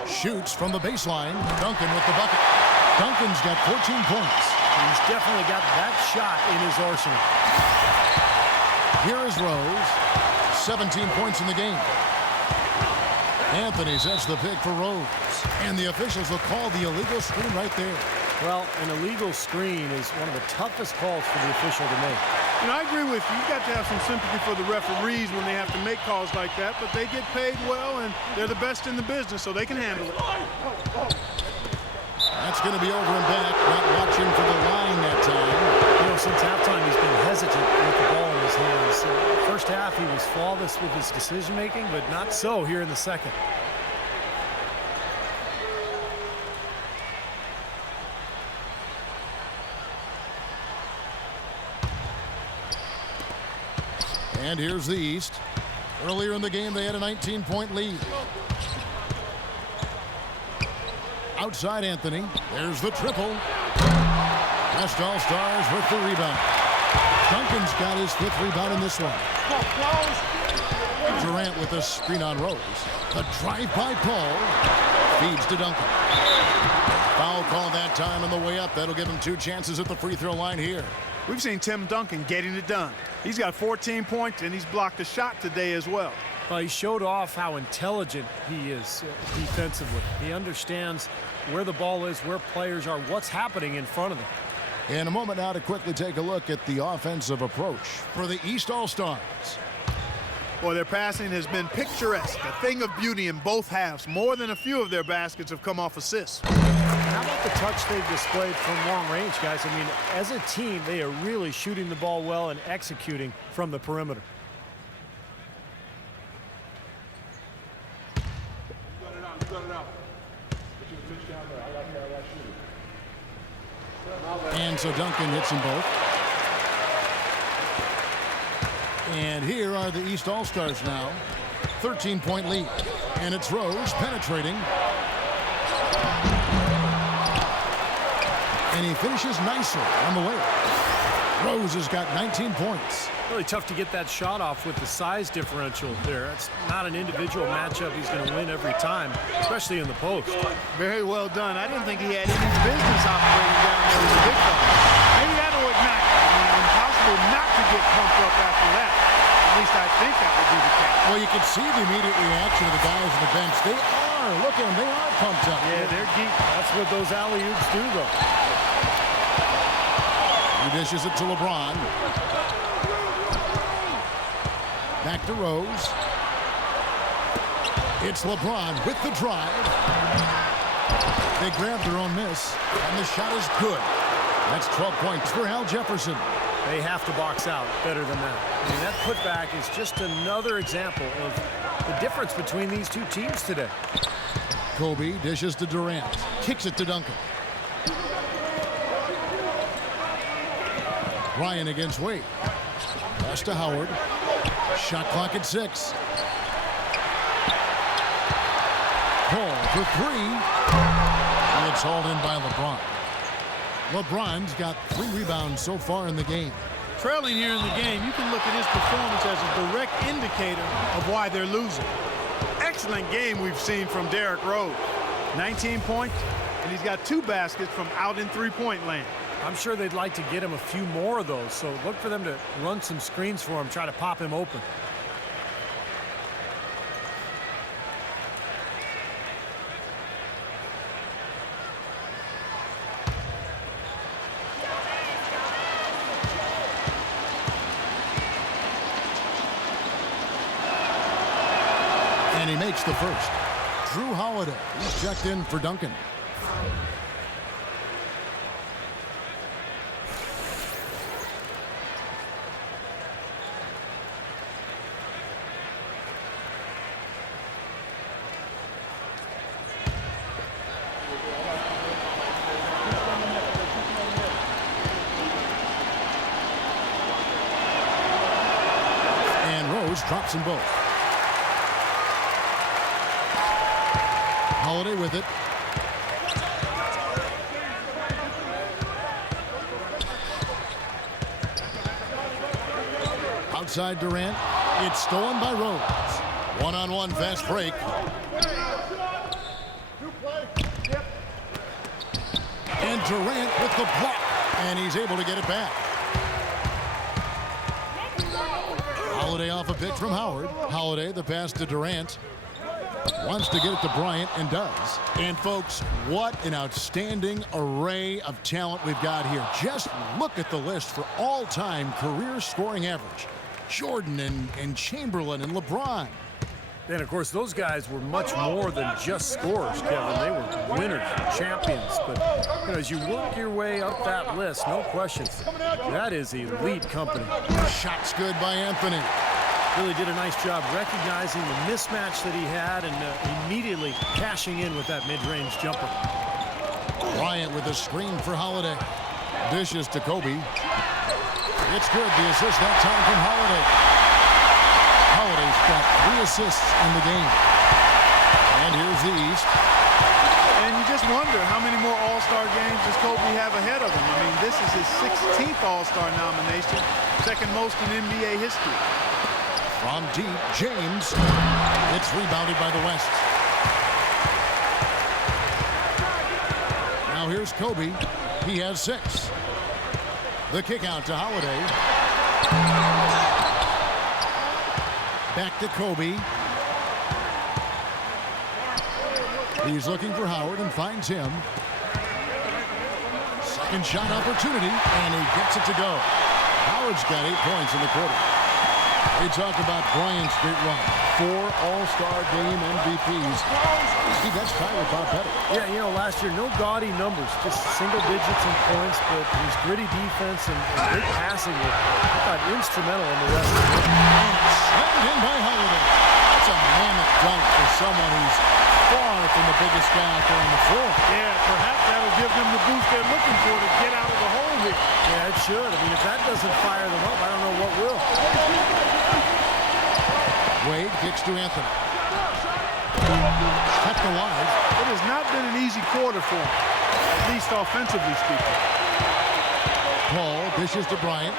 Shoots from the baseline. Duncan with the bucket. Duncan's got 14 points. He's definitely got that shot in his arsenal. Here is Rose. 17 points in the game. Anthony sets the pick for Rose. And the officials will call the illegal screen right there. Well, an illegal screen is one of the toughest calls for the official to make. You know, I agree with you. You've got to have some sympathy for the referees when they have to make calls like that, but they get paid well, and they're the best in the business, so they can handle it. That's going to be over and back. Not watching for the line that time. You know, since halftime, he's been hesitant with the ball in his hands. First half, he was flawless with his decision-making, but not so here in the second. And here's the East. Earlier in the game, they had a 19-point lead. Outside Anthony. There's the triple. West All-Stars with the rebound. Duncan's got his 5th rebound in this one. Durant with a screen on Rose. A drive by Paul. Feeds to Duncan. Foul call that time on the way up. That'll give him 2 chances at the free throw line here. We've seen Tim Duncan getting it done. He's got 14 points, and he's blocked a shot today as well. Well, he showed off how intelligent he is defensively. He understands where the ball is, where players are, what's happening in front of them. In a moment now to quickly take a look at the offensive approach for the East All-Stars. Boy, their passing has been picturesque, a thing of beauty in both halves. More than a few of their baskets have come off assists. How about the touch they've displayed from long range, guys? I mean, as a team, they are really shooting the ball well and executing from the perimeter. And so Duncan hits them both. And here are the East All-Stars now. 13-point lead. And it's Rose penetrating. And he finishes nicely on the way. Rose has got 19 points. Really tough to get that shot off with the size differential there. It's not an individual matchup he's going to win every time, especially in the post. Very well done. I didn't think he had any business operating down there with the big guy. Maybe that'll ignite. I mean, impossible not to get pumped up after that. At least I think that would be the case. Well, you can see the immediate reaction of the guys on the bench. They are. Look at them. They are pumped up. Yeah, they're geek. That's what those alley-oops do, though. He dishes it to LeBron. Back to Rose. It's LeBron with the drive. They grab their own miss, and the shot is good. That's 12 points for Al Jefferson. They have to box out better than that. I mean, that putback is just another example of the difference between these two teams today. Kobe dishes to Durant. Kicks it to Duncan. Ryan against Wade. Pass to Howard. Shot clock at 6. Paul for 3. And it's hauled in by LeBron. LeBron's got 3 rebounds so far in the game. Trailing here in the game, you can look at his performance as a direct indicator of why they're losing. Excellent game we've seen from Derrick Rose. 19 points, and he's got 2 baskets from out in three-point land. I'm sure they'd like to get him a few more of those, so look for them to run some screens for him, try to pop him open. And he makes the first. Drew Holiday, he's checked in for Duncan. And Rose drops them both. Holiday with it. Outside Durant. It's stolen by Rose. One-on-one fast break. And Durant with the block. And he's able to get it back. Holiday off a pitch from Howard. Holiday, the pass to Durant. Wants to get it to Bryant and does. And folks, what an outstanding array of talent we've got here. Just look at the list for all-time career scoring average. Jordan and Chamberlain and LeBron. And of course, those guys were much more than just scorers, Kevin. They were winners, champions. But you know, as you work your way up that list, no question, that is elite company. Shot's good by Anthony. Really did a nice job recognizing the mismatch that he had and immediately cashing in with that mid-range jumper. Bryant with a screen for Holiday. Dishes to Kobe. It's good. The assist that time from Holiday. Holiday's got 3 assists in the game. And here's the East. And you just wonder how many more All-Star games does Kobe have ahead of him. I mean, this is his 16th All-Star nomination, second most in NBA history. From deep, James. It's rebounded by the West. Now here's Kobe. He has 6. The kick out to Holiday. Back to Kobe. He's looking for Howard and finds him. Second shot opportunity, and he gets it to go. Howard's got 8 points in the quarter. We talk about Bryant's great run. 4 All-Star Game MVPs. Steve, that's tied with Bob Pettit. Yeah, you know, last year, no gaudy numbers, just single digits in points, but his gritty defense and great passing were, I thought, instrumental in the rest of the game. And it's slammed in by Holiday. That's a mammoth dunk for someone who's far from the biggest guy out there on the floor. Yeah, perhaps that'll give them the boost they're looking for to get out of the hole here. Yeah, it should. I mean, if that doesn't fire them up, I don't know what will. Wade kicks to Anthony. Kept alive. It has not been an easy quarter for him, at least offensively speaking. Paul dishes to Bryant.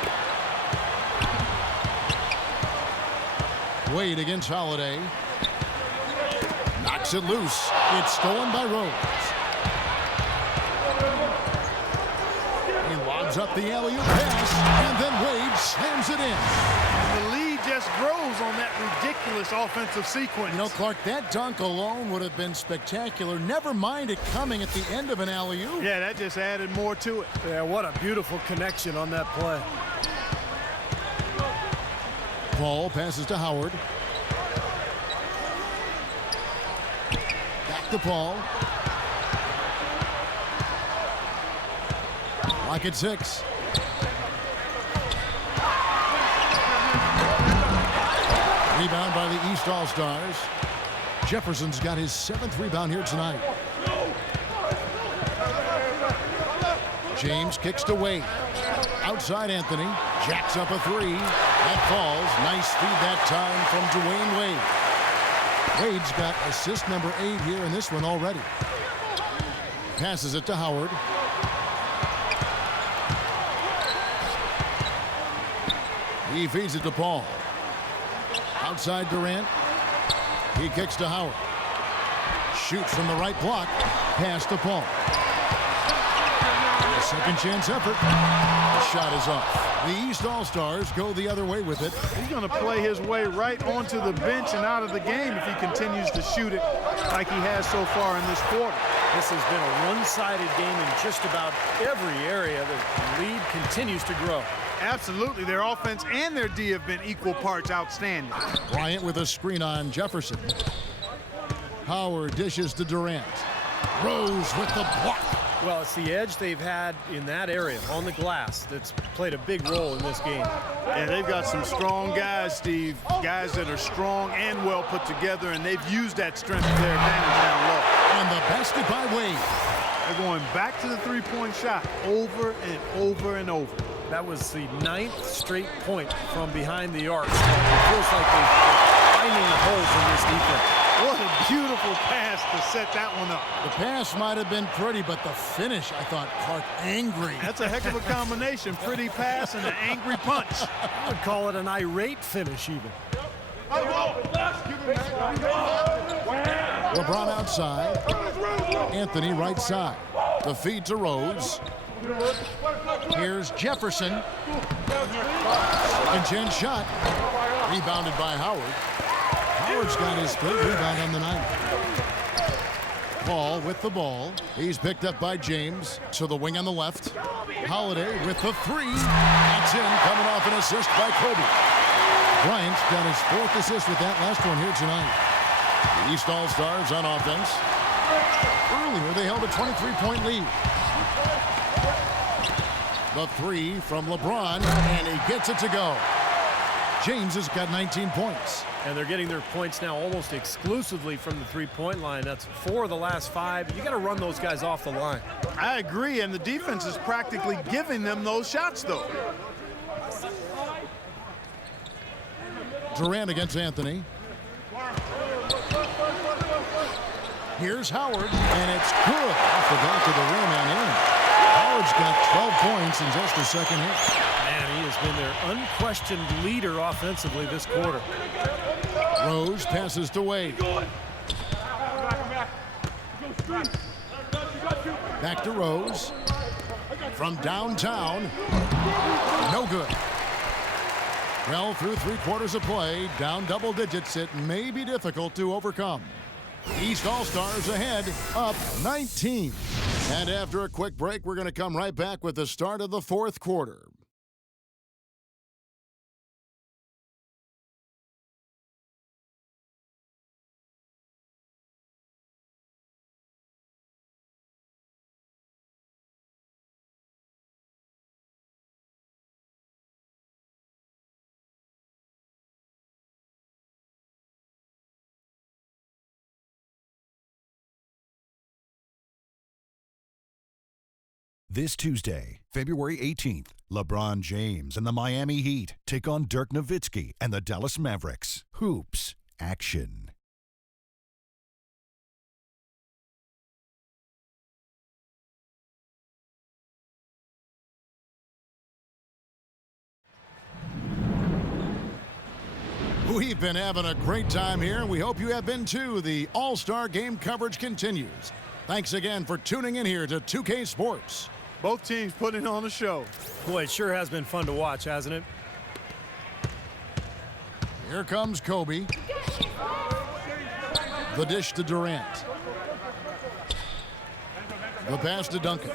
Wade against Holiday. Knocks it loose. It's stolen by Rose. He lobs up the alley-oop pass, and then Wade slams it in. And the lead just grows on that ridiculous offensive sequence. You know, Clark, that dunk alone would have been spectacular. Never mind it coming at the end of an alley-oop. Yeah, that just added more to it. Yeah, what a beautiful connection on that play. Paul passes to Howard. Back to Paul. Lock at 6. Rebound by the East All-Stars. Jefferson's got his 7th rebound here tonight. James kicks to Wade. Outside Anthony. Jacks up a 3. That falls. Nice feed that time from Dwayne Wade. Wade's got assist number 8 here in this one already. Passes it to Howard. He feeds it to Paul. Outside Durant. He kicks to Howard. Shoots from the right block. Pass to Paul. Second chance effort. The shot is off. The East All-Stars go the other way with it. He's going to play his way right onto the bench and out of the game if he continues to shoot it like he has so far in this quarter. This has been a one-sided game in just about every area. The lead continues to grow. Absolutely. Their offense and their D have been equal parts outstanding. Bryant with a screen on Jefferson. Howard dishes to Durant. Rose with the block. Well, it's the edge they've had in that area on the glass that's played a big role in this game. And they've got some strong guys, Steve. Guys that are strong and well put together, and they've used that strength to their advantage down low. And the basket by Wade. They're going back to the three-point shot over and over and over. That was the 9th straight point from behind the arc. It feels like they're finding the holes in this defense. What a beautiful pass to set that one up. The pass might have been pretty, but the finish, I thought, Clark, angry. That's a heck of a combination. Pretty pass and an angry punch. I would call it an irate finish even. LeBron outside. Anthony right side. The feed to Rose. Here's Jefferson. Second chance shot. Rebounded by Howard. Howard's got his third rebound on the night. Paul with the ball. He's picked up by James to the wing on the left. Holiday with the three. That's in, coming off an assist by Kobe. Bryant got his 4th assist with that last one here tonight. The East All-Stars on offense. Earlier, they held a 23-point lead. The three from LeBron, and he gets it to go. James has got 19 points. And they're getting their points now almost exclusively from the three-point line. That's 4 of the last 5. You got to run those guys off the line. I agree, and the defense is practically giving them those shots, though. Durant against Anthony. Here's Howard, and it's good off the back of the rim and in. Howard's got 12 points in just the second hit. Man, he has been their unquestioned leader offensively this quarter. Rose passes to Wade. Back to Rose. From downtown. No good. Well, through 3 quarters of play, down double digits, it may be difficult to overcome. East All-Stars ahead, up 19. And after a quick break, we're going to come right back with the start of the 4th quarter. This Tuesday, February 18th, LeBron James and the Miami Heat take on Dirk Nowitzki and the Dallas Mavericks. Hoops action. We've been having a great time here, and we hope you have been too. The All-Star Game coverage continues. Thanks again for tuning in here to 2K Sports. Both teams putting on a show. Boy, it sure has been fun to watch, hasn't it? Here comes Kobe. The dish to Durant. The pass to Duncan.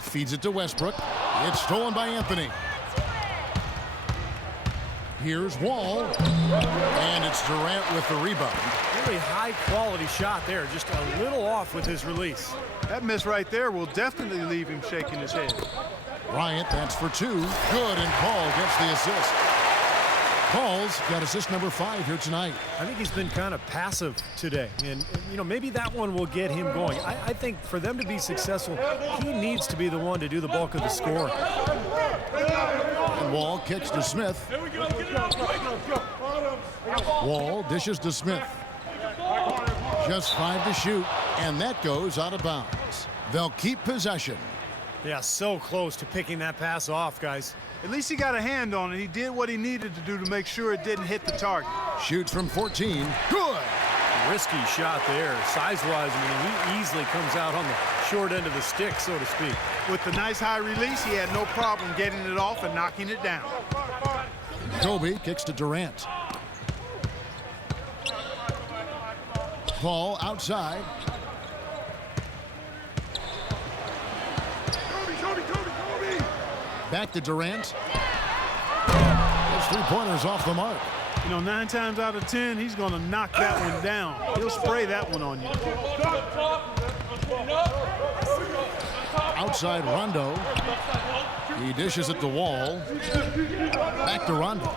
Feeds it to Westbrook. It's stolen by Anthony. Here's Wall. And it's Durant with the rebound. Really high-quality shot there. Just a little off with his release. That miss right there will definitely leave him shaking his head. Bryant, that's for 2. Good, and Paul gets the assist. Paul's got assist number 5 here tonight. I think he's been kind of passive today. And you know, maybe that one will get him going. I think for them to be successful, he needs to be the one to do the bulk of the scoring. And Wall kicks to Smith. Wall dishes to Smith. Just 5 to shoot, and that goes out of bounds. They'll keep possession. Yeah, so close to picking that pass off, guys. At least he got a hand on it. He did what he needed to do to make sure it didn't hit the target. Shoots from 14. Good. Risky shot there. Size-wise, I mean, he easily comes out on the short end of the stick, so to speak. With the nice high release, he had no problem getting it off and knocking it down. Kobe kicks to Durant. Ball outside. Back to Durant. Those three-pointers off the mark. You know, 9 times out of 10, he's going to knock that one down. He'll spray that one on you. Outside Rondo. He dishes it to Wall. Back to Rondo.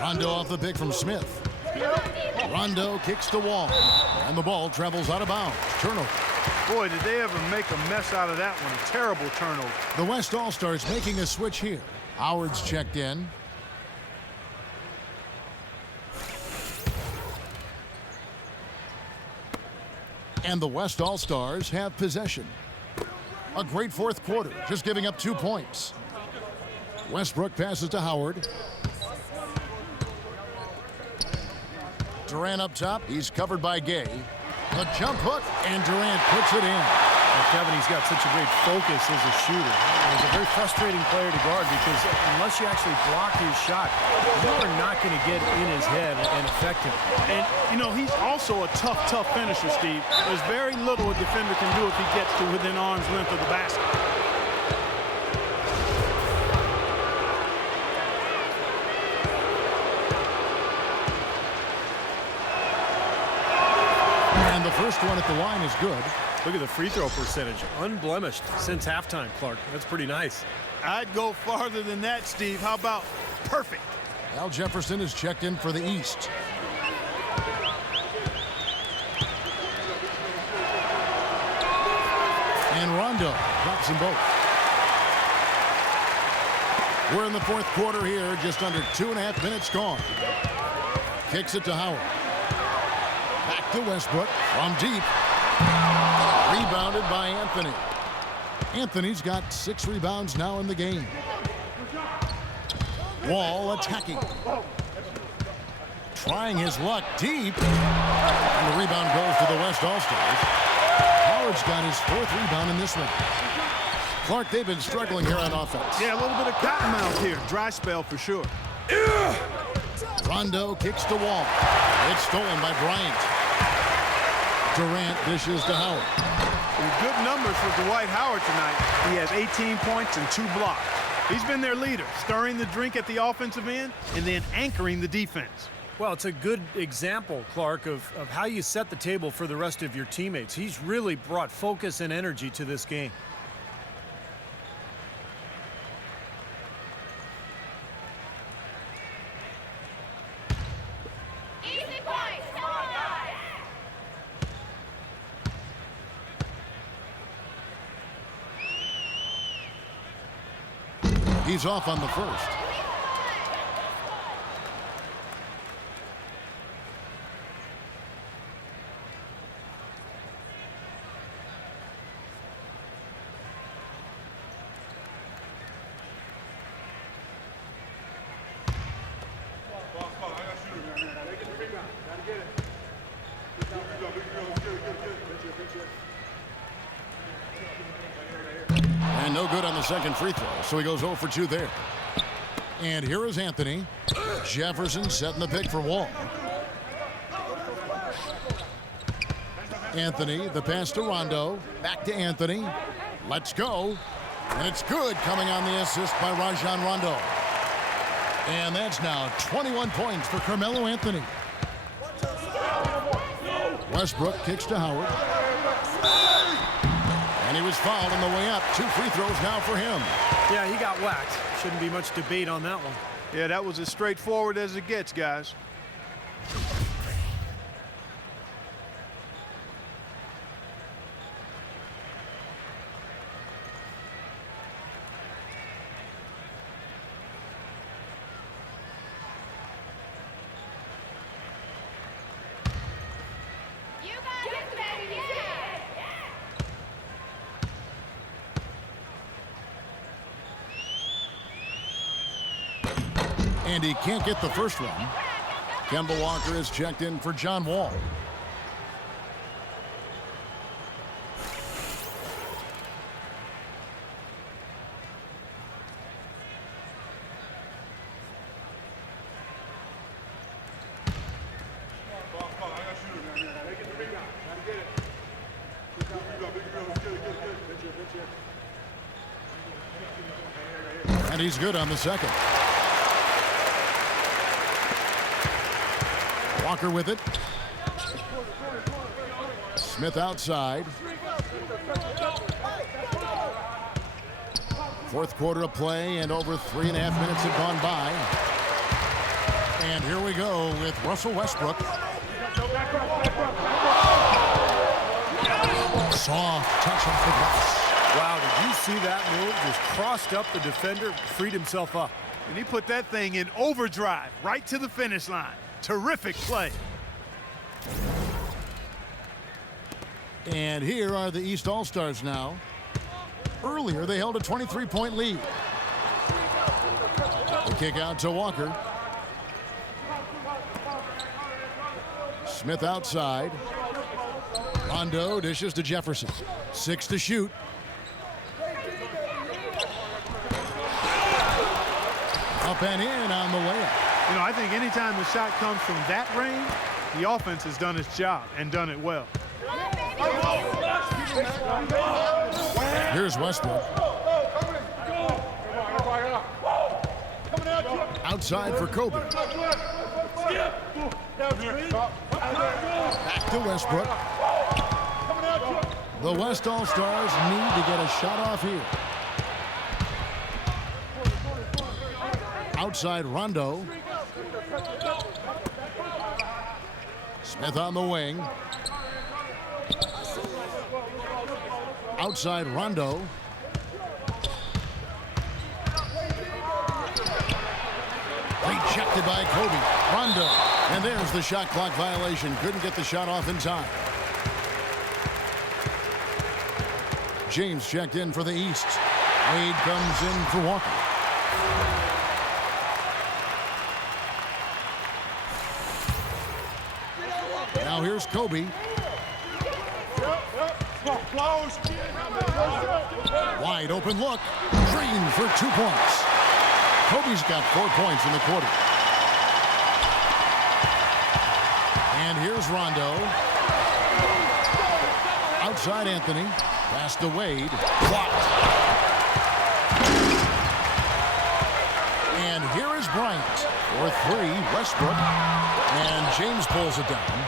Rondo off the pick from Smith. Rondo kicks the Wall. And the ball travels out of bounds. Turnover. Boy, did they ever make a mess out of that one. A terrible turnover. The West All-Stars making a switch here. Howard's checked in. And the West All-Stars have possession. A great fourth quarter, just giving up 2 points. Westbrook passes to Howard. Durant up top. He's covered by Gay. The jump hook, and Durant puts it in. Well, Kevin, he's got such a great focus as a shooter. He's a very frustrating player to guard because unless you actually block his shot, you are not going to get in his head and affect him. And, you know, he's also a tough finisher, Steve. There's very little a defender can do if he gets to within arm's length of the basket. And the first one at the line is good. Look at the free throw percentage. Unblemished since halftime, Clark. That's pretty nice. I'd go farther than that, Steve. How about perfect? Al Jefferson is checked in for the East. And Rondo drops them both. We're in the fourth quarter here, just under 2.5 minutes gone. Kicks it to Howard. Back to Westbrook from deep. Rebounded by Anthony. Anthony's got 6 rebounds now in the game. Wall attacking. Trying his luck deep. And the rebound goes to the West All-Stars. Howard's got his 4th rebound in this one. Clark, they've been struggling here on offense. Yeah, a little bit of cottonmouth here. Dry spell for sure. Rondo kicks to Wall. It's stolen by Bryant. Durant dishes to Howard. Good numbers for Dwight Howard tonight. He has 18 points and 2 blocks. He's been their leader, stirring the drink at the offensive end and then anchoring the defense. Well, it's a good example, Clark, of how you set the table for the rest of your teammates. He's really brought focus and energy to this game. He's off on the first. And no good on the second free throw, so he goes 0 for 2 there. And here is Anthony. Jefferson setting the pick for Wall. Anthony, the pass to Rondo. Back to Anthony. Let's go. And it's good, coming on the assist by Rajon Rondo. And that's now 21 points for Carmelo Anthony. Westbrook kicks to Howard. And he was fouled on the way up. 2 free throws now for him. Yeah, he got whacked. Shouldn't be much debate on that one. Yeah, that was as straightforward as it gets, guys. And he can't get the first one. Kemba Walker is checked in for John Wall. And he's good on the second. Walker with it. Smith outside. Fourth quarter of play, and over 3.5 minutes have gone by. And here we go with Russell Westbrook. Soft touch off the glass. Wow, did you see that move? Just crossed up the defender, freed himself up. And he put that thing in overdrive right to the finish line. Terrific play. And here are the East All-Stars now. Earlier, they held a 23-point lead. The kick out to Walker. Smith outside. Rondo dishes to Jefferson. 6 to shoot. Up and in on the layup. You know, I think anytime the shot comes from that range, the offense has done its job and done it well. Here's Westbrook. Outside for Kobe. Back to Westbrook. The West All-Stars need to get a shot off here. Outside Rondo. Smith on the wing. Outside Rondo. Rejected by Kobe. Rondo. And there's the shot clock violation. Couldn't get the shot off in time. James checked in for the East. Wade comes in for Walker. Now here's Kobe. Wide open look. Green for 2 points. Kobe's got 4 points in the quarter. And here's Rondo. Outside Anthony. Pass to Wade. Blocked. And here is Bryant for 3. Westbrook. And James pulls it down.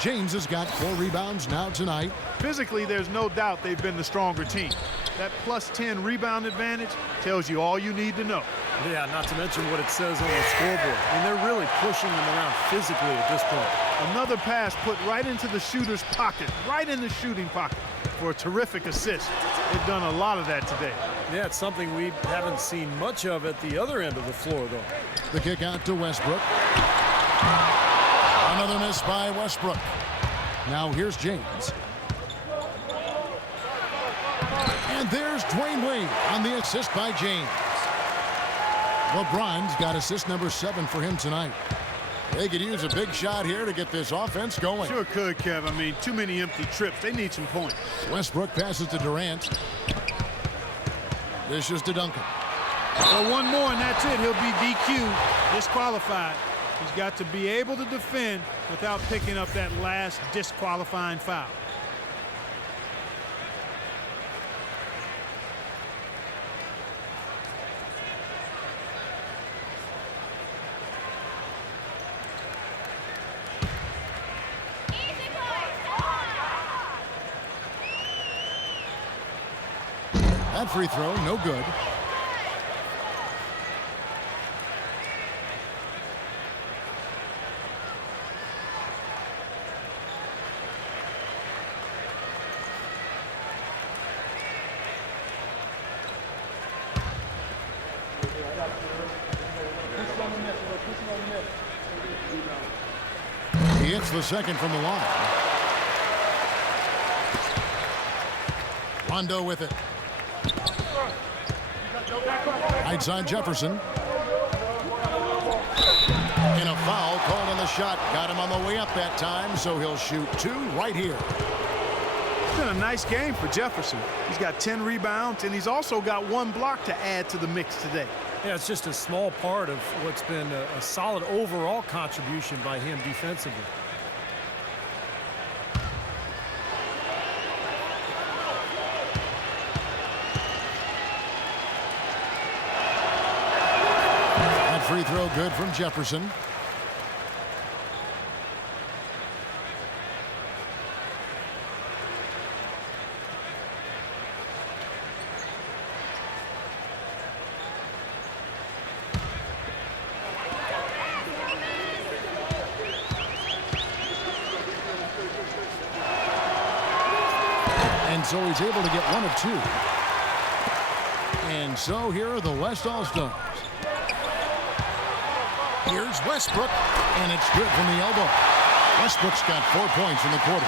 James has got 4 rebounds now tonight. Physically, there's no doubt they've been the stronger team. That plus 10 rebound advantage tells you all you need to know. Yeah, not to mention what it says on the scoreboard. I mean, they're really pushing them around physically at this point. Another pass put right into the shooter's pocket, right in the shooting pocket for a terrific assist. They've done a lot of that today. Yeah, it's something we haven't seen much of at the other end of the floor, though. The kick out to Westbrook. Another miss by Westbrook. Now here's James. And there's Dwayne Wade on the assist by James. LeBron's got assist number 7 for him tonight. They could use a big shot here to get this offense going. Sure could, Kev. I mean, too many empty trips. They need some points. Westbrook passes to Durant. Dishes to Duncan. Well, one more and that's it. He'll be DQ, disqualified. He's got to be able to defend without picking up that last disqualifying foul. That free throw, no good. He hits the second from the line. Rondo with it. Outside Jefferson. shot got him on the way up that time, so he'll shoot 2 right here. It's been a nice game for Jefferson. He's got 10 rebounds, and he's also got 1 block to add to the mix today. Yeah, it's just a small part of what's been a solid overall contribution by him defensively. That free throw good from Jefferson. So he's able to get 1 of 2. And so here are the West All-Stars. Here's Westbrook, and it's good from the elbow. Westbrook's got 4 points in the quarter.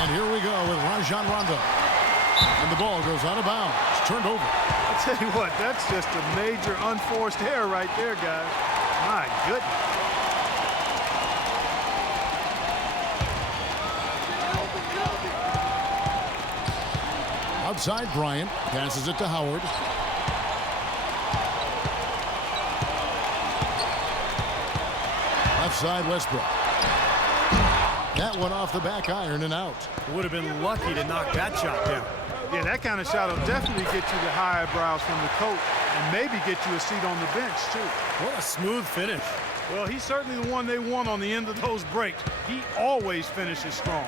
And here we go with Rajon Rondo. And the ball goes out of bounds. It's turned over. I'll tell you what, that's just a major unforced error right there, guys. My goodness. Outside, Bryant passes it to Howard. Left side, Westbrook. That one off the back iron and out. Would have been lucky to knock that shot down. Yeah, that kind of shot will definitely get you the high eyebrows from the coach and maybe get you a seat on the bench, too. What a smooth finish. Well, he's certainly the one they want on the end of those breaks. He always finishes strong.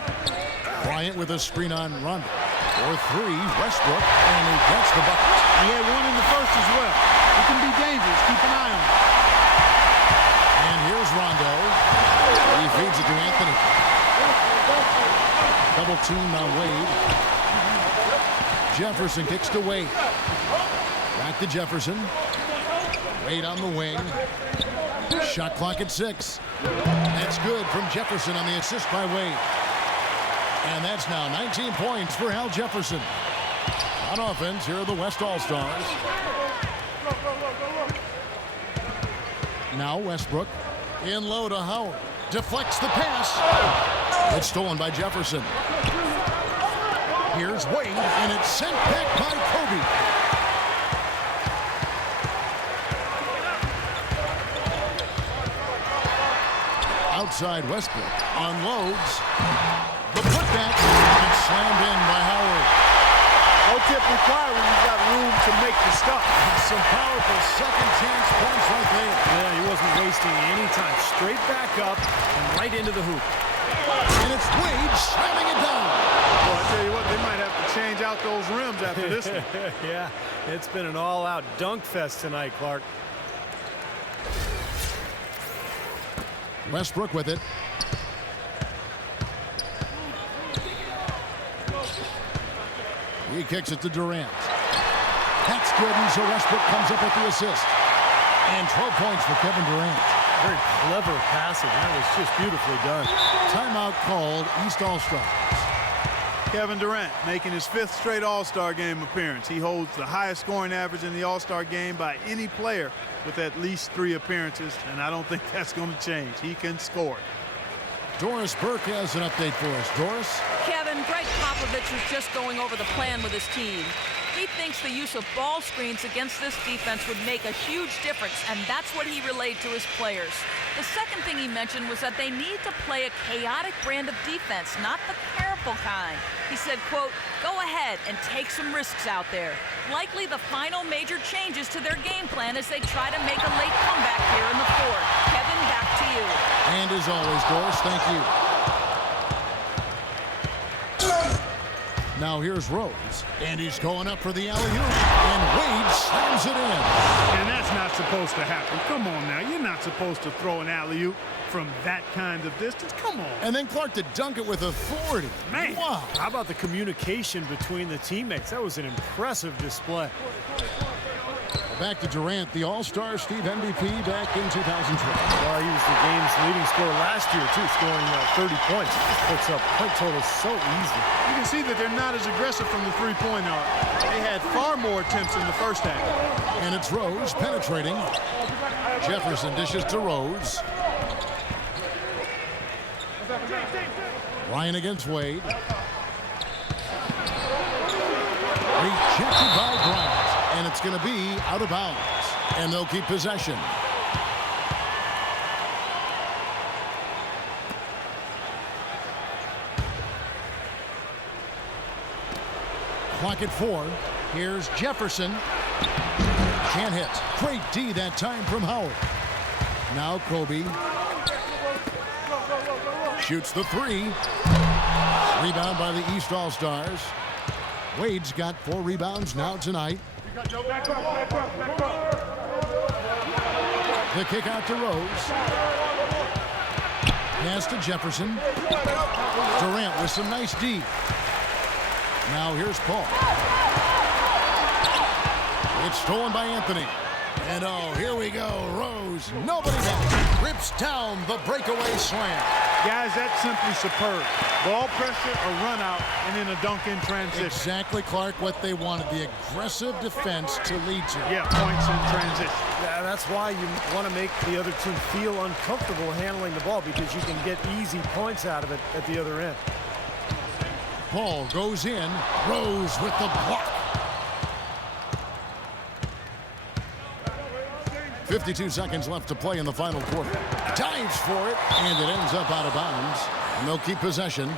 Bryant with a screen on Rondo. For 3, Westbrook, and he gets the bucket. He had 1 in the first as well. He can be dangerous. Keep an eye on him. And here's Rondo. He feeds it to Anthony. Double team on Wade. Jefferson kicks to Wade. Back to Jefferson. Wade on the wing. Shot clock at 6. That's good from Jefferson on the assist by Wade. And that's now 19 points for Al Jefferson. On offense, here are the West All-Stars. Now Westbrook. In low to Howard. Deflects the pass. It's stolen by Jefferson. Here's Wade, and it's sent back by Kobe. Outside Westbrook. Unloads. The putback, and it's slammed in by Howard. No tip required when you've got room to make the stop. Some powerful second chance points right there. Yeah, he wasn't wasting any time. Straight back up and right into the hoop. And it's Wade slamming it down. Well, I tell you what, they might have to change out those rims after this one. Yeah, it's been an all-out dunk fest tonight, Clark. Westbrook with it. He kicks it to Durant. That's good, and so Westbrook comes up with the assist. And 12 points for Kevin Durant. Very clever passing. That was just beautifully done. Timeout called, East All-Stars. Kevin Durant making his 5th straight All-Star game appearance. He holds the highest scoring average in the All-Star game by any player with at least 3 appearances, and I don't think that's going to change. He can score. Doris Burke has an update for us. Doris? Kevin, Greg Popovich was just going over the plan with his team. He thinks the use of ball screens against this defense would make a huge difference, and that's what he relayed to his players. The second thing he mentioned was that they need to play a chaotic brand of defense, not the careful kind. He said, quote, go ahead and take some risks out there. Likely the final major changes to their game plan as they try to make a late comeback here in the 4th. Kevin, back to you. And as always, Doris, thank you. Now here's Rose, and he's going up for the alley-oop, and Wade slams it in. And that's not supposed to happen. Come on now, you're not supposed to throw an alley-oop from that kind of distance. Come on. And then Clark to dunk it with authority. Man. Wow. How about the communication between the teammates? That was an impressive display. Back to Durant, the All-Star Steve MVP back in 2012. Well, he was the game's leading scorer last year, too, scoring 30 points. He puts up point totals so easy. You can see that they're not as aggressive from the three-point arc. They had far more attempts in the first half. And it's Rose penetrating. Jefferson dishes to Rose. Ryan against Wade. Rejected by Bryant. And it's going to be out of bounds. And they'll keep possession. Clock at 4. Here's Jefferson. Can't hit. Great D that time from Howard. Now Kobe. Shoots the 3. Rebound by the East All-Stars. Wade's got 4 rebounds now tonight. The kick out to Rose. Pass to Jefferson. Durant with some nice D. Now here's Paul. It's stolen by Anthony. And oh, here we go. Rose, nobody back. Rips down the breakaway slam. Guys, that's simply superb. Ball pressure, a run out, and then a dunk in transition. Exactly, Clark, what they wanted. The aggressive defense to lead to. Yeah, points in transition. Yeah, that's why you want to make the other team feel uncomfortable handling the ball, because you can get easy points out of it at the other end. Paul goes in. Rose with the block. 52 seconds left to play in the final quarter. Dives for it, and it ends up out of bounds. And they'll keep possession.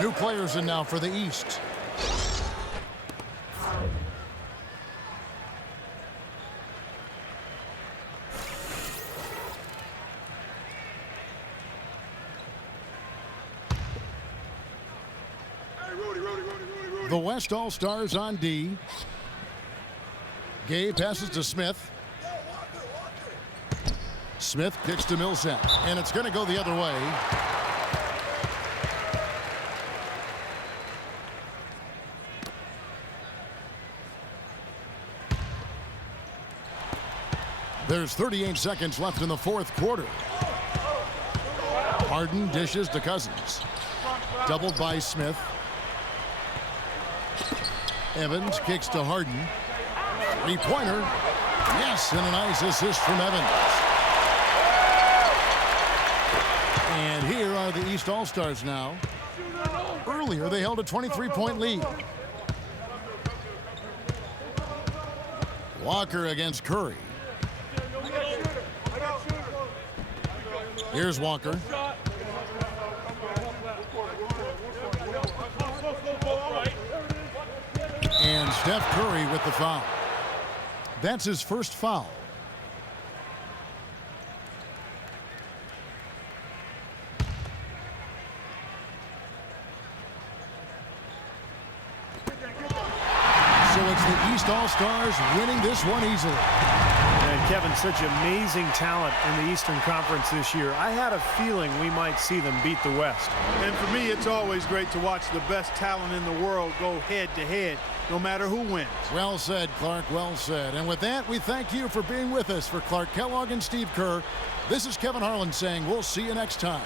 New players in now for the East. The West All-Stars on D. Gay passes to Smith. Smith kicks to Millsap, and it's going to go the other way. There's 38 seconds left in the fourth quarter. Harden dishes to Cousins. Doubled by Smith. Evans kicks to Harden. Three-pointer. Yes, and a nice assist from Evans. And here are the East All-Stars now. Earlier, they held a 23-point lead. Walker against Curry. Here's Walker. And Steph Curry with the foul. That's his first foul. So it's the East All-Stars winning this one easily. And Kevin, such amazing talent in the Eastern Conference this year. I had a feeling we might see them beat the West. And for me, it's always great to watch the best talent in the world go head-to-head, no matter who wins. Well said, Clark, well said. And with that, we thank you for being with us. For Clark Kellogg and Steve Kerr, this is Kevin Harlan saying we'll see you next time.